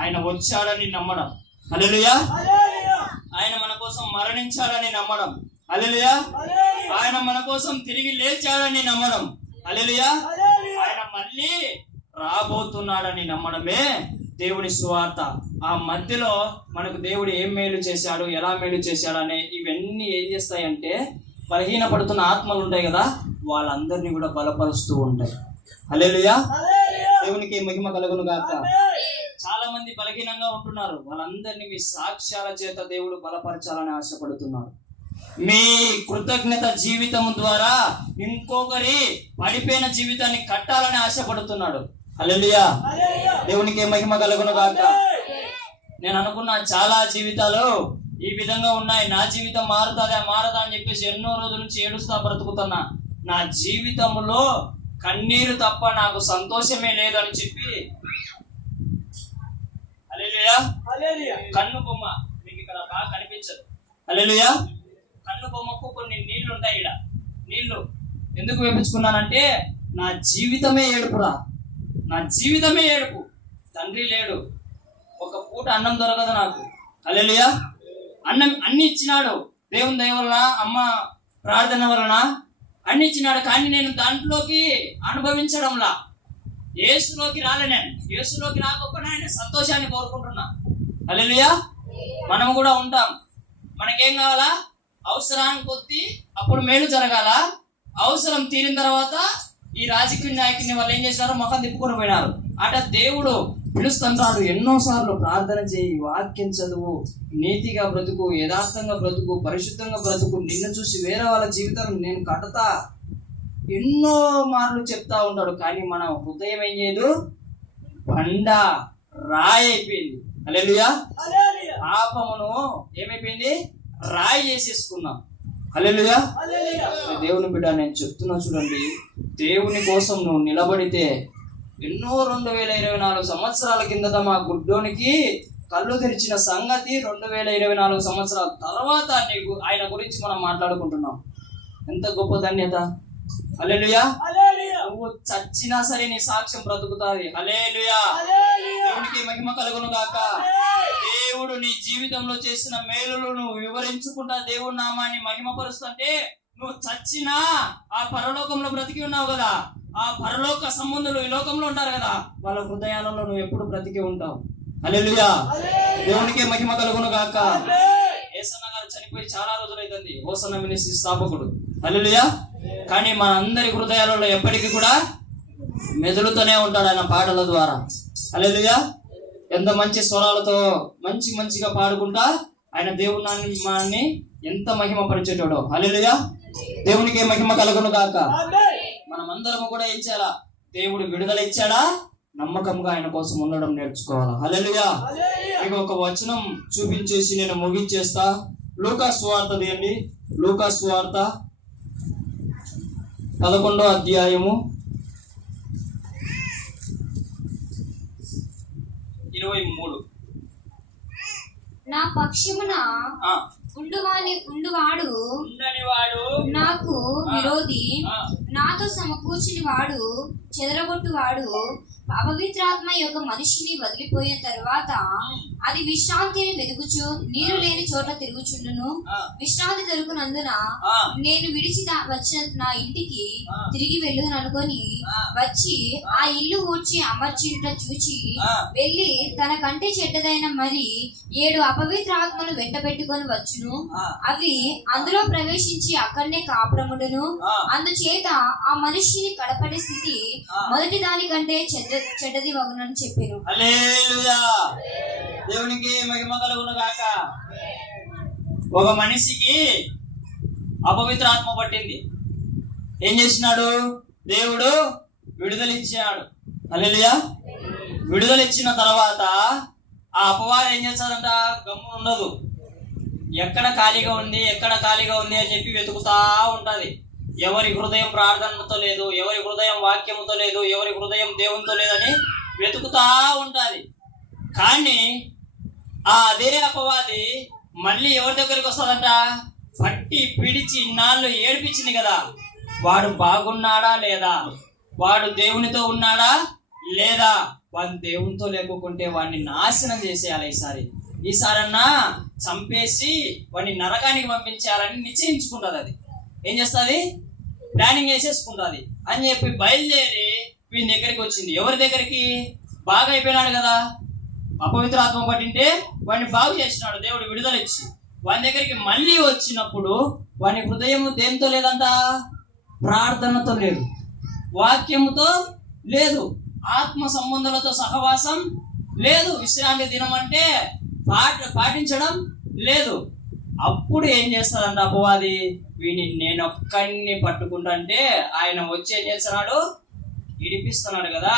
ఆయన వచ్చాడని నమ్మడం. హల్లెలూయా. ఆయన మన కోసం మరణించాడని నమ్మడం. హల్లెలూయా. ఆయన మన కోసం తిరిగి లేచాడని నమ్మడం. హల్లెలూయా. ఆయన మళ్ళీ రాబోతున్నాడని నమ్మడమే దేవుని సువార్త. ఆ మధ్యలో మనకు దేవుడు ఏం మేలు చేశాడు, ఎలా మేలు చేశాడు అనే ఇవన్నీ ఏం చేస్తాయంటే, బలహీన పడుతున్న ఆత్మలు ఉంటాయి కదా, వాళ్ళందరినీ కూడా బలపరుస్తూ ఉంటాయి. హల్లెలూయా. దేవునికి మహిమ కలుగును గాక. చాలా మంది బలహీనంగా ఉంటున్నారు, వాళ్ళందరినీ మీ సాక్ష్యాల చేత దేవుడు బలపరచాలని ఆశపడుతున్నాడు. మీ కృతజ్ఞత జీవితం ద్వారా ఇంకొకరి పడిపోయిన జీవితాన్ని కట్టాలని ఆశపడుతున్నాడు. హల్లెలూయా. దేవునికి మహిమ కలుగును గాక. నేను అనుకున్నా చాలా జీవితాలు ఈ విధంగా ఉన్నాయి, నా జీవితం మారదా అని చెప్పేసి ఎన్నో రోజుల నుంచి ఏడుస్తా బ్రతుకుతున్నా. నా జీవితంలో కన్నీరు తప్ప నాకు సంతోషమే లేదని చెప్పి, హల్లెలూయా. కన్ను బొమ్మ మీకు ఇక్కడ బాగా కనిపించదు. హల్లెలూయా. కన్ను బొమ్మకు కొన్ని నీళ్లు ఉంటాయి. ఇక్కడ నీళ్లు ఎందుకు వేపించుకున్నానంటే, నా జీవితమే ఏడుపురా, నా జీవితమే ఏడుపు. తండ్రి లేడు, ఒక పూట అన్నం దొరకదు నాకు. హల్లెలూయా. అన్నం అన్ని ఇచ్చినాడు దేవుని దయ వలన, అమ్మ ప్రార్థన వలన అన్ని ఇచ్చినాడు, కానీ నేను దాంట్లోకి అనుభవించడంలా, యేసులోకి రాలే. నేను యేసులోకి రాకపోయినా ఆయన సంతోషాన్ని కోరుకుంటున్నా. హల్లెలూయా. మనం కూడా ఉంటాం, మనకేం కావాలా, అవసరానికి కొద్ది అప్పుడు మేలు జరగాల, అవసరం తీరిన తర్వాత ఈ రాజకీయ నాయకుని వాళ్ళు ఏం చేశారు, ముఖం తిప్పుకొని పోయినారు. అట దేవుడు పిలుస్తుంటాడు ఎన్నోసార్లు, ప్రార్థన చేయి, వాక్యం చదువు, నీతిగా బ్రతుకు, యథార్థంగా బ్రతుకు, పరిశుద్ధంగా బ్రతుకు, నిన్ను చూసి వేరే వాళ్ళ జీవితం నేను కడతా, ఎన్నో మార్లు చెప్తా ఉంటాడు. కానీ మన హృదయం ఏం చేయదు, బండ రాయి అయిపోయింది. హల్లెలూయా. పాపమును ఏమైపోయింది, రాయి చేసేసుకున్నాం. హల్లెలూయా. దేవుని బిడ్డ, నేను చెప్తున్నా చూడండి, దేవుని కోసం నువ్వు నిలబడితే, ఎన్నో 2024 సంవత్సరాల కిందట మా గుడ్డోనికి కళ్ళు తెరిచిన సంగతి 2024 సంవత్సరాల తర్వాత నీకు ఆయన గురించి మనం మాట్లాడుకుంటున్నాం. ఎంత గొప్ప ధన్యత. హల్లెలూయా. నువ్వు చచ్చినా సరే నీ సాక్ష్యం బ్రతుకుతాది. హల్లెలూయా. దేవునికి మహిమ కలుగును గాక. దేవుడు నీ జీవితంలో చేసిన మేలులు నువ్వు వివరించుకుంటా దేవుడి నామాన్ని మహిమపరుస్తుంటే, నువ్వు చచ్చినా ఆ పరలోకంలో బ్రతికి ఉన్నావు కదా, ఆ పరలోక సంబంధులు ఈ లోకంలో ఉంటారు కదా, వాళ్ళ హృదయాలలో నువ్వు ఎప్పుడు బ్రతికి ఉంటావు. హల్లెలూయా. దేవునికి మహిమ కలుగును గాక. యేసన్న గారు చనిపోయి చాలా రోజులైతుంది, హోసన్న మినిస్ట్రీ స్థాపకుడు. హల్లెలూయా. కానీ మన అందరి హృదయాలలో ఎప్పటికీ కూడా మెదులుతూనే ఉంటాడు ఆయన పాటల ద్వారా. హల్లెలూయా. ఎంత మంచి స్వరాలతో మంచిగా పాడుకుంటా ఆయన దేవుని నామాన్ని ఎంత మహిమ పరిచేటోడో. హల్లెలూయా. దేవునికి మహిమ కలుగును గాక. మనమందరము కూడా ఏం చేయాలా, దేవుడు విడుదల ఇచ్చాడా, నమ్మకంగా ఆయన కోసం ఉండడం నేర్చుకోవాలా. హల్లెలూయా. మీకు ఒక వచనం చూపించేసి నేను ముగించేస్తా. లూకా సువార్త తీయండి. లూకా సువార్త 11వ అధ్యాయము 23. నా పక్షమున ఉండువాడు నాకు విరోధి, నాతో సమకూర్చిన వాడు చెదరగొట్టు వాడు అపవిత్రాత్మ యొక్క మనిషిని వదిలిపోయిన తరువాత అది విశ్రాంతిని వెతుకుచు నీరు లేని చోట తిరుగుచుండును. విశ్రాంతి దొరుకునందున నేను విడిచి వచ్చిన నా ఇంటికి తిరిగి వెళ్ళును అనుకొని వచ్చి ఆ ఇల్లు ఊడ్చి అమర్చిట చూచి వెళ్ళి తన కంటే చెడ్డదైన మరి 7 అపవిత్రాత్మలు వెంటబెట్టుకొని వచ్చును. అవి అందులో ప్రవేశించి అక్కడనే కాపురముడును. అందుచేత ఆ మనిషిని కడపడి స్థితి మొదటి దానికంటే చెడ్డది వగునని చెప్పాను. హల్లెలూయా. దేవునికి మహిమ కలుగును గాక. ఒక మనిషికి అపవిత్ర ఆత్మ పట్టింది. ఏం చేసినాడు? దేవుడు విడుదల ఇచ్చాడు. హల్లెలూయా. విడుదల ఇచ్చిన తర్వాత ఆ అపవాదం ఏం చేస్తాడంట? గమ్మున ఉండదు. ఎక్కడ ఖాళీగా ఉంది అని చెప్పి వెతుకుతా ఉంటది. ఎవరి హృదయం ప్రార్థనతో లేదు, ఎవరి హృదయం వాక్యముతో లేదు, ఎవరి హృదయం దేవునితో లేదని వెతుకుతా ఉంటది. కానీ అదే అపవాది మళ్ళీ ఎవరి దగ్గరికి వస్తుందంట? పట్టి పిడిచి ఇన్నాళ్ళు ఏడిపించింది కదా, వాడు బాగున్నాడా లేదా, వాడు దేవునితో ఉన్నాడా లేదా, వాడు దేవునితో లేకుంటే వాడిని నాశనం చేసేయాలి. ఈసారన్నా చంపేసి వాడిని నరకానికి పంపించాలని నిశ్చయించుకుంటుంది. అది ఏం చేస్తుంది? ప్లానింగ్ వేసేసుకుంటుంది అని చెప్పి బయలుదేరి వీని దగ్గరికి వచ్చింది. ఎవరి దగ్గరికి? బాగా అయిపోయినాడు కదా, అపవిత్ర ఆత్మ పట్టింటే వాడిని బాగు చేసినాడు దేవుడు విడుదల ఇచ్చి. వాని దగ్గరికి మళ్ళీ వచ్చినప్పుడు వాని హృదయం దేంతో లేదంట? ప్రార్థనతో లేదు, వాక్యముతో లేదు, ఆత్మ సంబంధాలతో సహవాసం లేదు, విశ్రాంతి దినం అంటే పాటించడం లేదు. అప్పుడు ఏం చేస్తాడంట అపవాది? వీని నేనొక్కడిని పట్టుకుంటే ఆయన వచ్చి ఏం చేస్తున్నాడు? ఇడిపిస్తున్నాడు కదా,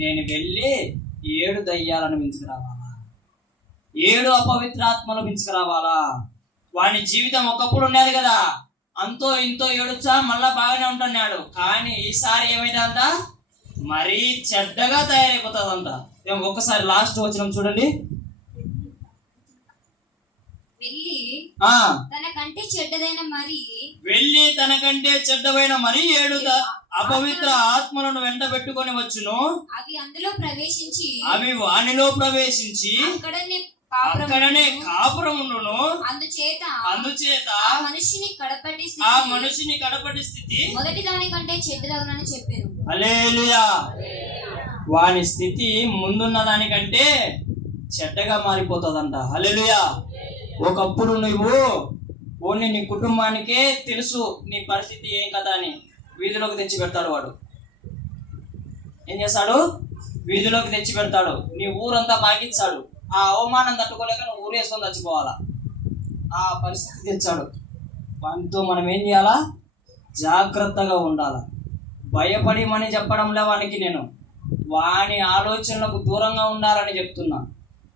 నేను వెళ్ళి 7 దయ్యాలను మించుకురావాలా, 7 అపవిత్రాత్మలు మించుకురావాలా. వాని జీవితం ఒకప్పుడు ఉండేది కదా, అంతో ఇంతో ఏడుచా మళ్ళా బాగానే ఉంటున్నాడు. కానీ ఈసారి ఏమైందంట? మరీ చెడ్డగా తయారైపోతుందంట. ఒక్కసారి లాస్ట్ వచనం చూడండి. వెళ్ళి తనకంటే చెడ్డదైన మరి 7 అపవిత్ర ఆత్మలను వెంట పెట్టుకొని వచ్చును. అవి వానిలో ప్రవేశించి అక్కడనే కాపురం ఉండును. అందుచేత ఆ మనిషిని కడపటి స్థితి మొదటి దానికంటే చెడ్డదగునని చెప్పారు. హల్లెలూయా. వాని స్థితి ముందున్న దానికంటే చెడ్డగా మారిపోతుందంట. హల్లెలూయా. ఒకప్పుడు నువ్వు ఓన్లీ నీ కుటుంబానికే తెలుసు నీ పరిస్థితి ఏం కదా అని వీధిలోకి తెచ్చి పెడతాడు. వాడు ఏం చేస్తాడు? వీధిలోకి తెచ్చి పెడతాడు. నీ ఊరంతా పాకిస్తాడు. ఆ అవమానం తట్టుకోలేక నువ్వు ఊరేసుకొని చచ్చిపోవాలా, ఆ పరిస్థితి తెచ్చాడు. వాటితో మనం ఏం చేయాలా? జాగ్రత్తగా ఉండాలా. భయపడిమని చెప్పడంలే వానికి నేను, వాని ఆలోచనలకు దూరంగా ఉండాలని చెప్తున్నా,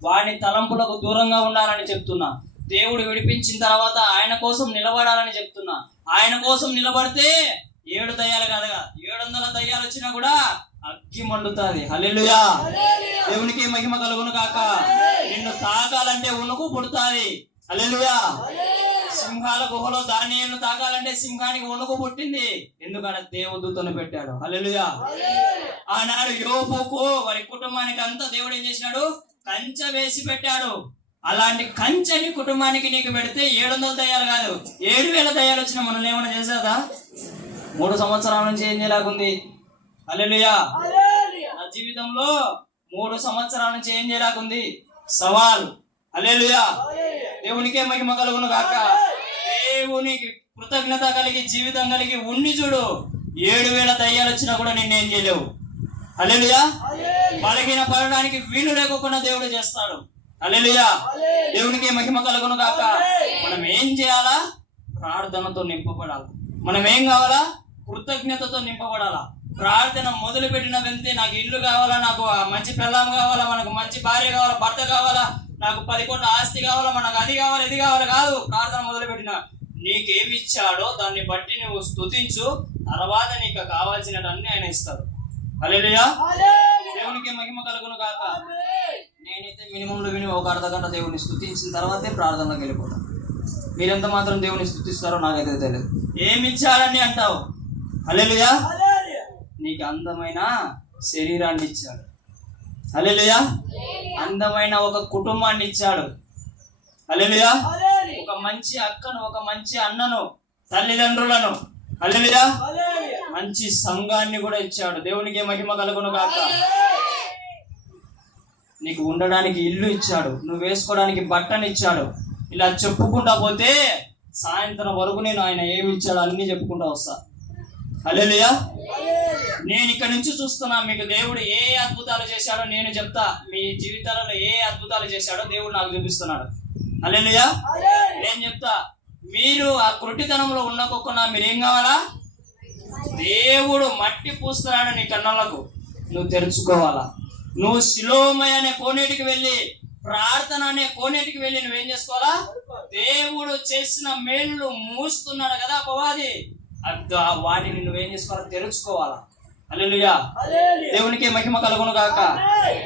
వాని తలంపులకు దూరంగా ఉండాలని చెప్తున్నా. దేవుడు విడిపించిన తర్వాత ఆయన కోసం నిలబడాలని చెప్తున్నా. ఆయన కోసం నిలబడితే 7 దయ్యాలు కాదుగా 700 దయ్యాలు వచ్చినా కూడా అగ్గి మండుతుంది. హల్లెలూయా. దేవునికి మహిమ కలుగును కాక. నిన్ను తాకాలంటే ఉణుకు పుడుతుంది. హల్లెలూయా. సింహాల గుహలో ధాన్యాలను తాకాలంటే సింహానికి వణుకు పుట్టింది, ఎందుకంటే దేవుడితోనే పెట్టాడు. హల్లెలూయా. ఆనాడు యోబుకు వారి కుటుంబానికి అంతా దేవుడు ఏం చేసినాడు? కంచె వేసి పెట్టాడు. అలాంటి కంచెని కుటుంబానికి నీకు పెడితే 700 దయ్యాలు కాదు 7,000 దయ్యాలు వచ్చినా మనల్ని ఏమైనా చేసేదా? 3 సంవత్సరాల నుంచి ఏం చేయలేకుంది. హల్లెలూయా. నా జీవితంలో 3 సంవత్సరాల నుంచి ఏం చేయలేకుంది? సవాల్. హల్లెలూయా. దేవునికే మహిమ కలుగును గాక. దేవునికి కృతజ్ఞత కలిగి జీవితం కలిగి ఉండి చూడు, 7,000 దయ్యాలు వచ్చినా కూడా నిన్నేం చేయలేవు. హల్లెలూయా. బలహీన పడడానికి వీలు లేకుండా దేవుడు చేస్తాడు. హల్లెలూయా. దేవునికి మహిమ కలుగును గాక. మనం ఏం చేయాలా? ప్రార్థనతో నింపబడాలి. మనం ఏం కావాలా? కృతజ్ఞతతో నింపబడాలా. ప్రార్థన మొదలు పెట్టిన వెంటనే నాకు ఇల్లు కావాలా, నాకు మంచి పెళ్ళాం కావాలా, మనకు మంచి భార్య కావాలా, భర్త కావాలా, నాకు 10 కోట్ల ఆస్తి కావాలా, మనకు అది కావాలి ఇది కావాలి కాదు. ప్రార్థన మొదలు పెట్టిన నీకేమి ఇచ్చాడో దాన్ని బట్టి నువ్వు స్తుతించు, తర్వాత నీకు కావాల్సినవన్నీ ఆయన ఇస్తాడు. హల్లెలూయా. దేవునికి మహిమ కలుగును గాక. నేనైతే మినిమంలో విని 1 అర్ధ గంట దేవుని స్తుతించిన తర్వాతే ప్రార్థనలోకి వెళ్ళిపోతాను. మీరెంత మాత్రం దేవుని స్తుతిస్తారో నాకైతే తెలియదు. ఏమి ఇచ్చాడని అంటావు? హల్లెలూయా. నీకు అందమైన శరీరాన్ని ఇచ్చాడు. హల్లెలూయా. అందమైన ఒక కుటుంబాన్ని ఇచ్చాడు. హల్లెలూయా. ఒక మంచి అక్కను, ఒక మంచి అన్నను, తల్లిదండ్రులను, హల్లెలూయా, మంచి సంఘాన్ని కూడా ఇచ్చాడు. దేవునికి మహిమ కలుగును గాక. నీకు ఉండడానికి ఇల్లు ఇచ్చాడు, నువ్వు వేసుకోవడానికి బట్టను ఇచ్చాడు. ఇలా చెప్పుకుంటా పోతే సాయంత్రం వరకు నేను ఆయన ఏమి ఇచ్చాడో అన్ని చెప్పుకుంటా వస్తా. హల్లెలూయా. నేను ఇక్కడ నుంచి చూస్తున్నా మీకు దేవుడు ఏ అద్భుతాలు చేశాడో నేను చెప్తా. మీ జీవితాలలో ఏ అద్భుతాలు చేశాడో దేవుడు నాకు చూపిస్తున్నాడు. హల్లెలూయా. నేను చెప్తా, మీరు ఆ కృటితనంలో ఉండకోకుండా మీరేం కావాలా? దేవుడు మట్టి పూస్తున్నాడు నీ కన్నులకు, నువ్వు తెరుచుకోవాలా. నువ్వు శిలోమయ అనే కోనేటికి వెళ్ళి, ప్రార్థన అనే కోనేటికి వెళ్ళి నువ్వేం చేసుకోవాలా? దేవుడు చేసిన మేలు మూస్తున్నాడు కదా అపవాది, వాటిని నువ్వేం చేసుకోవాలా? తెరుచుకోవాలా. హల్లెలూయా. దేవునికి మహిమ కలుగును గాక.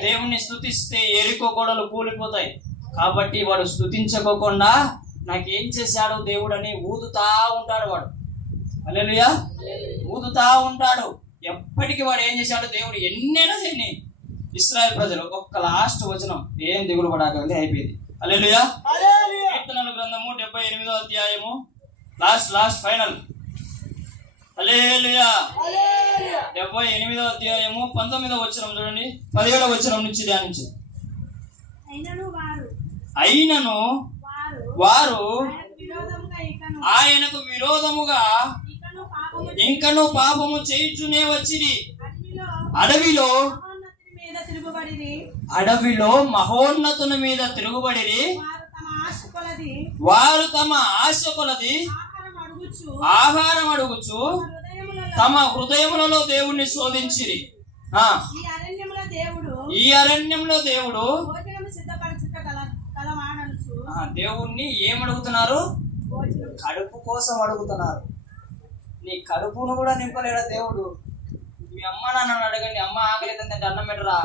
దేవుణ్ణి స్తుతిస్తే ఎరికో గోడలు కూలిపోతాయి. కాబట్టి వాడు స్తుతించకోకుండా నాకేం చేశాడు దేవుడు అని ఊదుతా ఉంటాడు వాడు. హల్లెలూయా. ఊదుతా ఉంటాడు. ఎప్పటికీ వాడు ఏం చేశాడు? దేవుడు ఎన్నైనా చేయని ఇశ్రాయేలు ప్రజలు ఒక్క లాస్ట్ వచనం, ఏం దిగులు పడాకండి, అయిపోయింది. హల్లెలూయా. కీర్తనల గ్రంథము 78వ అధ్యాయము లాస్ట్ ఫైనల్. హల్లెలూయా. 78వ అధ్యాయము 19వ వచనం చూడండి, 17వ వచనం నుంచి ధ్యానించు. అయినను వారు ఆయనకు విరోధముగా ఇంకను పాపము చేయుచునే వచ్చిరి. అడవిలో మహోన్నతుని మీద తిరుగుబడిరి. వారు తమ ఆశ కొలది ఆహారం అడుగుచు తమ హృదయములలో దేవుణ్ణి శోధించిరి. ఈ అరణ్యంలో దేవుడు దేవుణ్ణి ఏమడుగుతున్నారు? కడుపు కోసం అడుగుతున్నారు. నీ కడుపును కూడా నింపలేడా దేవుడు? మీ అమ్మ నాన్నని అడగండి, అమ్మ ఆకలి అంటే అన్నం పెట్టరా.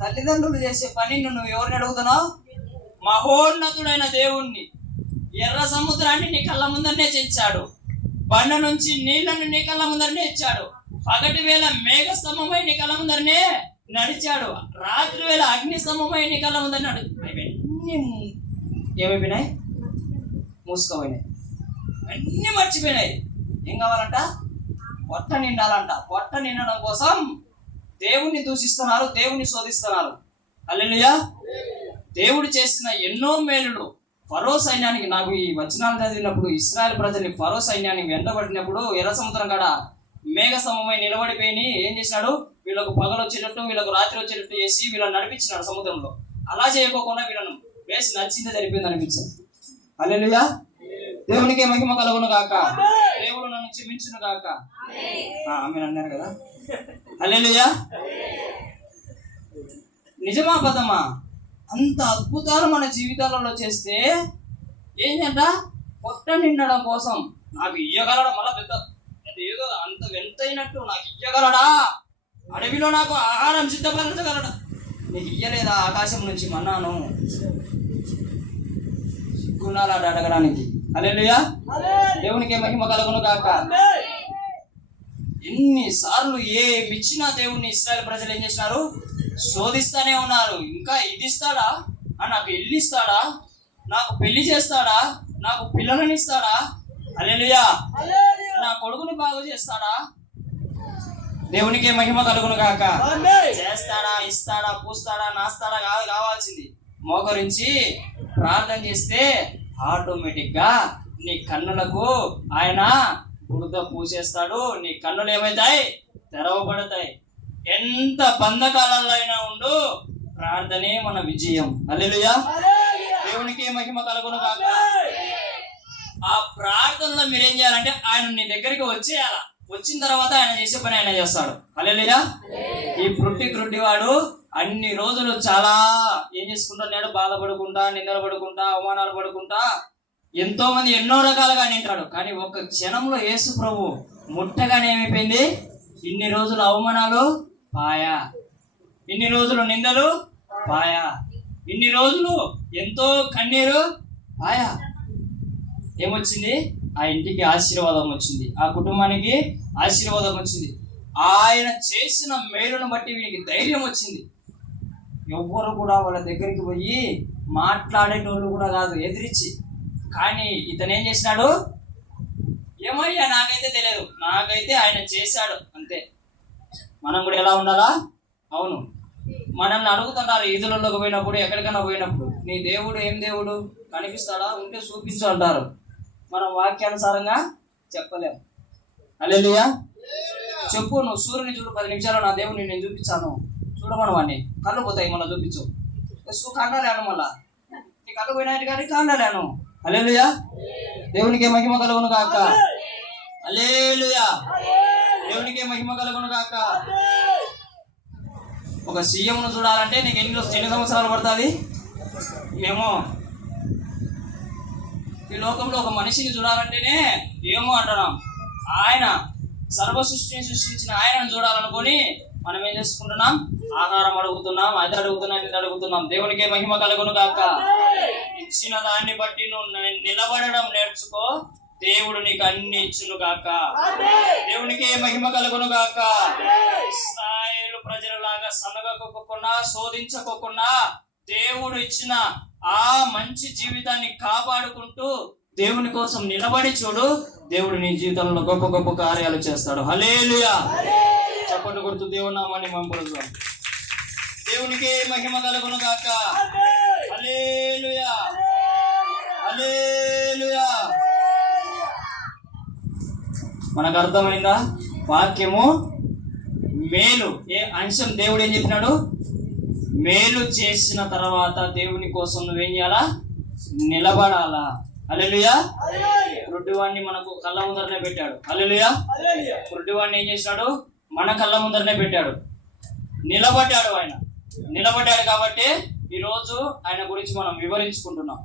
తల్లిదండ్రులు చేసే పని నువ్వు ఎవరిని అడుగుతున్నావు? మహోన్నతుడైన దేవుణ్ణి. ఎర్ర సముద్రాన్ని నీ కళ్ళ ముందరనే చెంచాడు. బండ నుంచి నీళ్లను నీ కళ్ళ ముందరనే ఇచ్చాడు. పగటి వేళ మేఘ స్తంభమై నీ కళ్ళ ముందరనే నడిచాడు. రాత్రి వేళ అగ్ని స్తంభమై నీ కళ్ళ ముందర అవన్నీ ఏమైపోయినాయి? మూసుకోపోయినాయి. అన్నీ మర్చిపోయినాయి. ఏం కావాలంట? పొట్ట నిండాలంట. పొట్ట నిండడం కోసం దేవుణ్ణి దూషిస్తున్నారు, దేవుణ్ణి శోధిస్తున్నారు. హల్లెలూయా. దేవుడు చేసిన ఎన్నో మేలులు ఫరో సైన్యానికి, నాకు ఈ వచనాలు చదివినప్పుడు ఇశ్రాయేలు ప్రజల్ని ఫరో సైన్యానికి వెంటబడినప్పుడు ఎర్ర సముద్రం కాడ మేఘ స్తంభమై నిలబడిపోయి ఏం చేసినాడు? వీళ్ళకు పగలు వచ్చేటట్టు, వీళ్ళకు రాత్రి వచ్చేటట్టు చేసి వీళ్ళని నడిపించినాడు సముద్రంలో. అలా చేయకోకుండా వీళ్ళను వేసి నచ్చిందే జరిపింది అనిపించారు. హల్లెలూయా. దేవునికి మహిమ కలుగును గాక. దేవుడు నన్ను క్షమించును గాక. ఆమేన్ అన్నారు కదా. హల్లెలూయా. నిజమా పదమా? అంత అద్భుతాలు మన జీవితాలలో చేస్తే ఏంటంట? పొట్ట నిండడం కోసం నాకు ఇయ్యగలడా? మళ్ళా పెద్ద ఏదో అంత వెంతైనట్టు నాకు ఇయ్యగలడా? అడవిలో నాకు ఆహారం సిద్ధపరచగలడా? నీకు ఇయ్యలేదా ఆకాశం నుంచి మన్నాను? గుణాలాట అడగడానికి. హల్లెలూయా. దేవునికి మహిమ కలుగును గాక. ఎన్నిసార్లు ఏమిచ్చినా దేవుణ్ణి ఇశ్రాయేలు ప్రజలు ఏం చేసినారు? శోధిస్తానే ఉన్నారు. ఇంకా ఇది ఇస్తాడా? నాకు ఇల్లు ఇస్తాడా? నాకు పెళ్లి చేస్తాడా? నాకు పిల్లలని ఇస్తాడా? హల్లెలూయా. నా కొడుకుని బాగు చేస్తాడా? దేవునికి మహిమ కలుగును గాక. చేస్తాడా? ఇస్తాడా? పూస్తాడా? నాస్తాడా? కాదు కావాల్సింది. మోకరించి ప్రార్థన చేస్తే ఆటోమేటిక్ గా నీ కన్నులకు ఆయన బురద పూసేస్తాడు. నీ కన్నులు ఏమవుతాయి? తెరవబడతాయి. ఎంత బంధకాలలో అయినా ఉండు, ప్రార్థనే మన విజయం. హల్లెలూయా. దేవునికి మహిమ కలుగును గాక. ఆ ప్రార్థనలో మీరేం చేయాలంటే ఆయన నీ దగ్గరికి వచ్చేయాల. వచ్చిన తర్వాత ఆయన చేసే పని ఆయన చేస్తాడు. హల్లెలూయా. ఈ పుట్టి వాడు అన్ని రోజులు చాలా ఏం చేసుకుంటున్నాడు? బాధపడుకుంటా, నిందలు పడుకుంటా, అవమానాలు పడుకుంటా, ఎంతో మంది ఎన్నో రకాలుగా నింటాడు. కానీ ఒక్క క్షణంలో యేసు ప్రభు ముట్టగానే ఏమైపోయింది? ఇన్ని రోజులు అవమానాలు పాయా, ఇన్ని రోజులు నిందలు పాయా, ఇన్ని రోజులు ఎంతో కన్నీరు పాయా. ఏమొచ్చింది? ఆ ఇంటికి ఆశీర్వాదం వచ్చింది, ఆ కుటుంబానికి ఆశీర్వాదం వచ్చింది. ఆయన చేసిన మేలును బట్టి వీరికి ధైర్యం వచ్చింది. ఎవ్వరు కూడా వాళ్ళ దగ్గరికి పోయి మాట్లాడేటోళ్ళు కూడా కాదు, ఎదిరించి. కానీ ఇతను ఏం చేసినాడు? ఏమయ్యా నాకైతే తెలియదు, నాకైతే ఆయన చేశాడు అంతే. మనం కూడా ఎలా ఉండాలా? అవును, మనల్ని అడుగుతుంటారు ఈదులలోకి పోయినప్పుడు, ఎక్కడికైనా పోయినప్పుడు, నీ దేవుడు ఏం దేవుడు కనిపిస్తాడా, ఉంటే చూపించు అంటారు. మనం వాక్యానుసారంగా చెప్పలేము. హల్లెలూయా. చెప్పు, నువ్వు సూర్యుని చూడు 10 నిమిషాలు, నా దేవుడిని నేను చూపించాను చూడమను వాడిని, కళ్ళు పోతాయి మళ్ళీ చూపించు. కండలేను, మళ్ళా నీ కళ్ళు పోయినాయి కానీ కండలేను. హల్లెలూయా. దేవునికి మహిమ కలుగును గాక. హల్లెలూయా. దేవునికి మహిమ కలుగును గాక. ఒక సీఎంను చూడాలంటే నీకు ఎన్ని సంవత్సరాలు పడుతుంది ఏమో. ఈ లోకంలో ఒక మనిషిని చూడాలంటేనే ఏమో అంటున్నాం. ఆయన సర్వ సృష్టిని సృష్టించిన ఆయనను చూడాలనుకొని మనం ఏం చేసుకుంటున్నాం? ఆహారం అడుగుతున్నాం, అది అడుగుతున్నాం, ఇది అడుగుతున్నాం. దేవునికే మహిమ కలుగును గాక. ఇచ్చిన దాన్ని బట్టి నువ్వు నిలబడడం నేర్చుకో, దేవుడు నీకు అన్ని ఇచ్చును గాక. దేవునికే మహిమ కలుగును గాక. ఇశ్రాయేలు ప్రజలలాగా సనగకోకుండా, శోధించకోకుండా దేవుడు ఇచ్చిన ఆ మంచి జీవితాన్ని కాపాడుకుంటూ దేవుని కోసం నిలబడి చూడు, దేవుడు నీ జీవితంలో గొప్ప గొప్ప కార్యాలు చేస్తాడు. హల్లెలూయా. చప్పట్లు కొడుతూ దేవుని నామాన్ని మహిమపరుద్దాం. దేవునికే మహిమ కలుగును గాక. హల్లెలూయా. హల్లెలూయా. మనకు అర్థమైందా? వాక్యము మేలు ఏ అంశం దేవుడు ఏం చెప్పినాడు? మేలు చేసిన తర్వాత దేవుని కోసం నువ్వేం చేయాలా? నిలబడాలా. హల్లెలూయా. గుడ్డివాడిని మనకు కళ్ళ ముందరనే పెట్టాడు. హల్లెలూయా. గుడ్డివాడిని ఏం చేసినాడు? మన కళ్ళ ముందరనే పెట్టాడు, నిలబడ్డాడు. ఆయన నిలబడ్డాడు కాబట్టి ఈరోజు ఆయన గురించి మనం వివరించుకుంటున్నాం.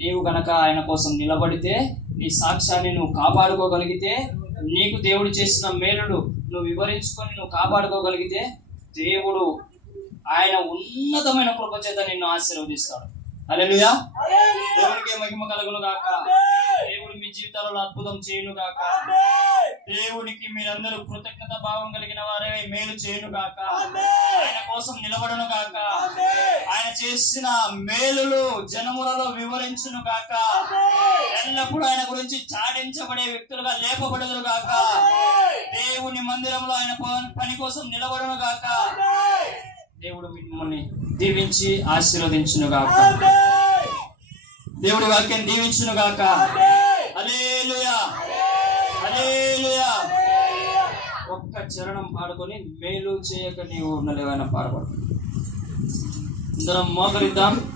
నీవు గనక ఆయన కోసం నిలబడితే, నీ సాక్ష్యాన్ని నువ్వు కాపాడుకోగలిగితే, నీకు దేవుడు చేసిన మేలుడు నువ్వు వివరించుకొని నువ్వు కాపాడుకోగలిగితే, దేవుడు ఆయన ఉన్నతమైన కృప చేత నిన్ను ఆశీర్వదిస్తాడు. హల్లెలూయా. దేవునికి మహిమ కలుగును గాక. దేవుడు మీ జీవితాలలో అద్భుతం చేయును గాక. దేవునికి మీరందరూ కృతజ్ఞత భావం కలిగిన వారే మేలు చేయును గాక. ఆయన కోసం నిలబడను గాక. ఆయన చేసిన మేలులు జనములలో వివరించును గాక. ఎల్లప్పుడూ ఆయన గురించి చాటించబడే వ్యక్తులుగా లేపబడదురు గాక. దేవుని మందిరంలో ఆయన పని కోసం నిలబడను గాక. దేవుడు మిమ్మల్ని దీవించి ఆశీర్వదించును గాక. దేవుడి వాక్యం దీవించును గాక. హల్లెలూయా. హల్లెలూయా. ఒక్క చరణం పాడుకొని మేలు చేయక నీవు ఉండలేవైనా పాడబడు. అందరం మోకరిద్దాం.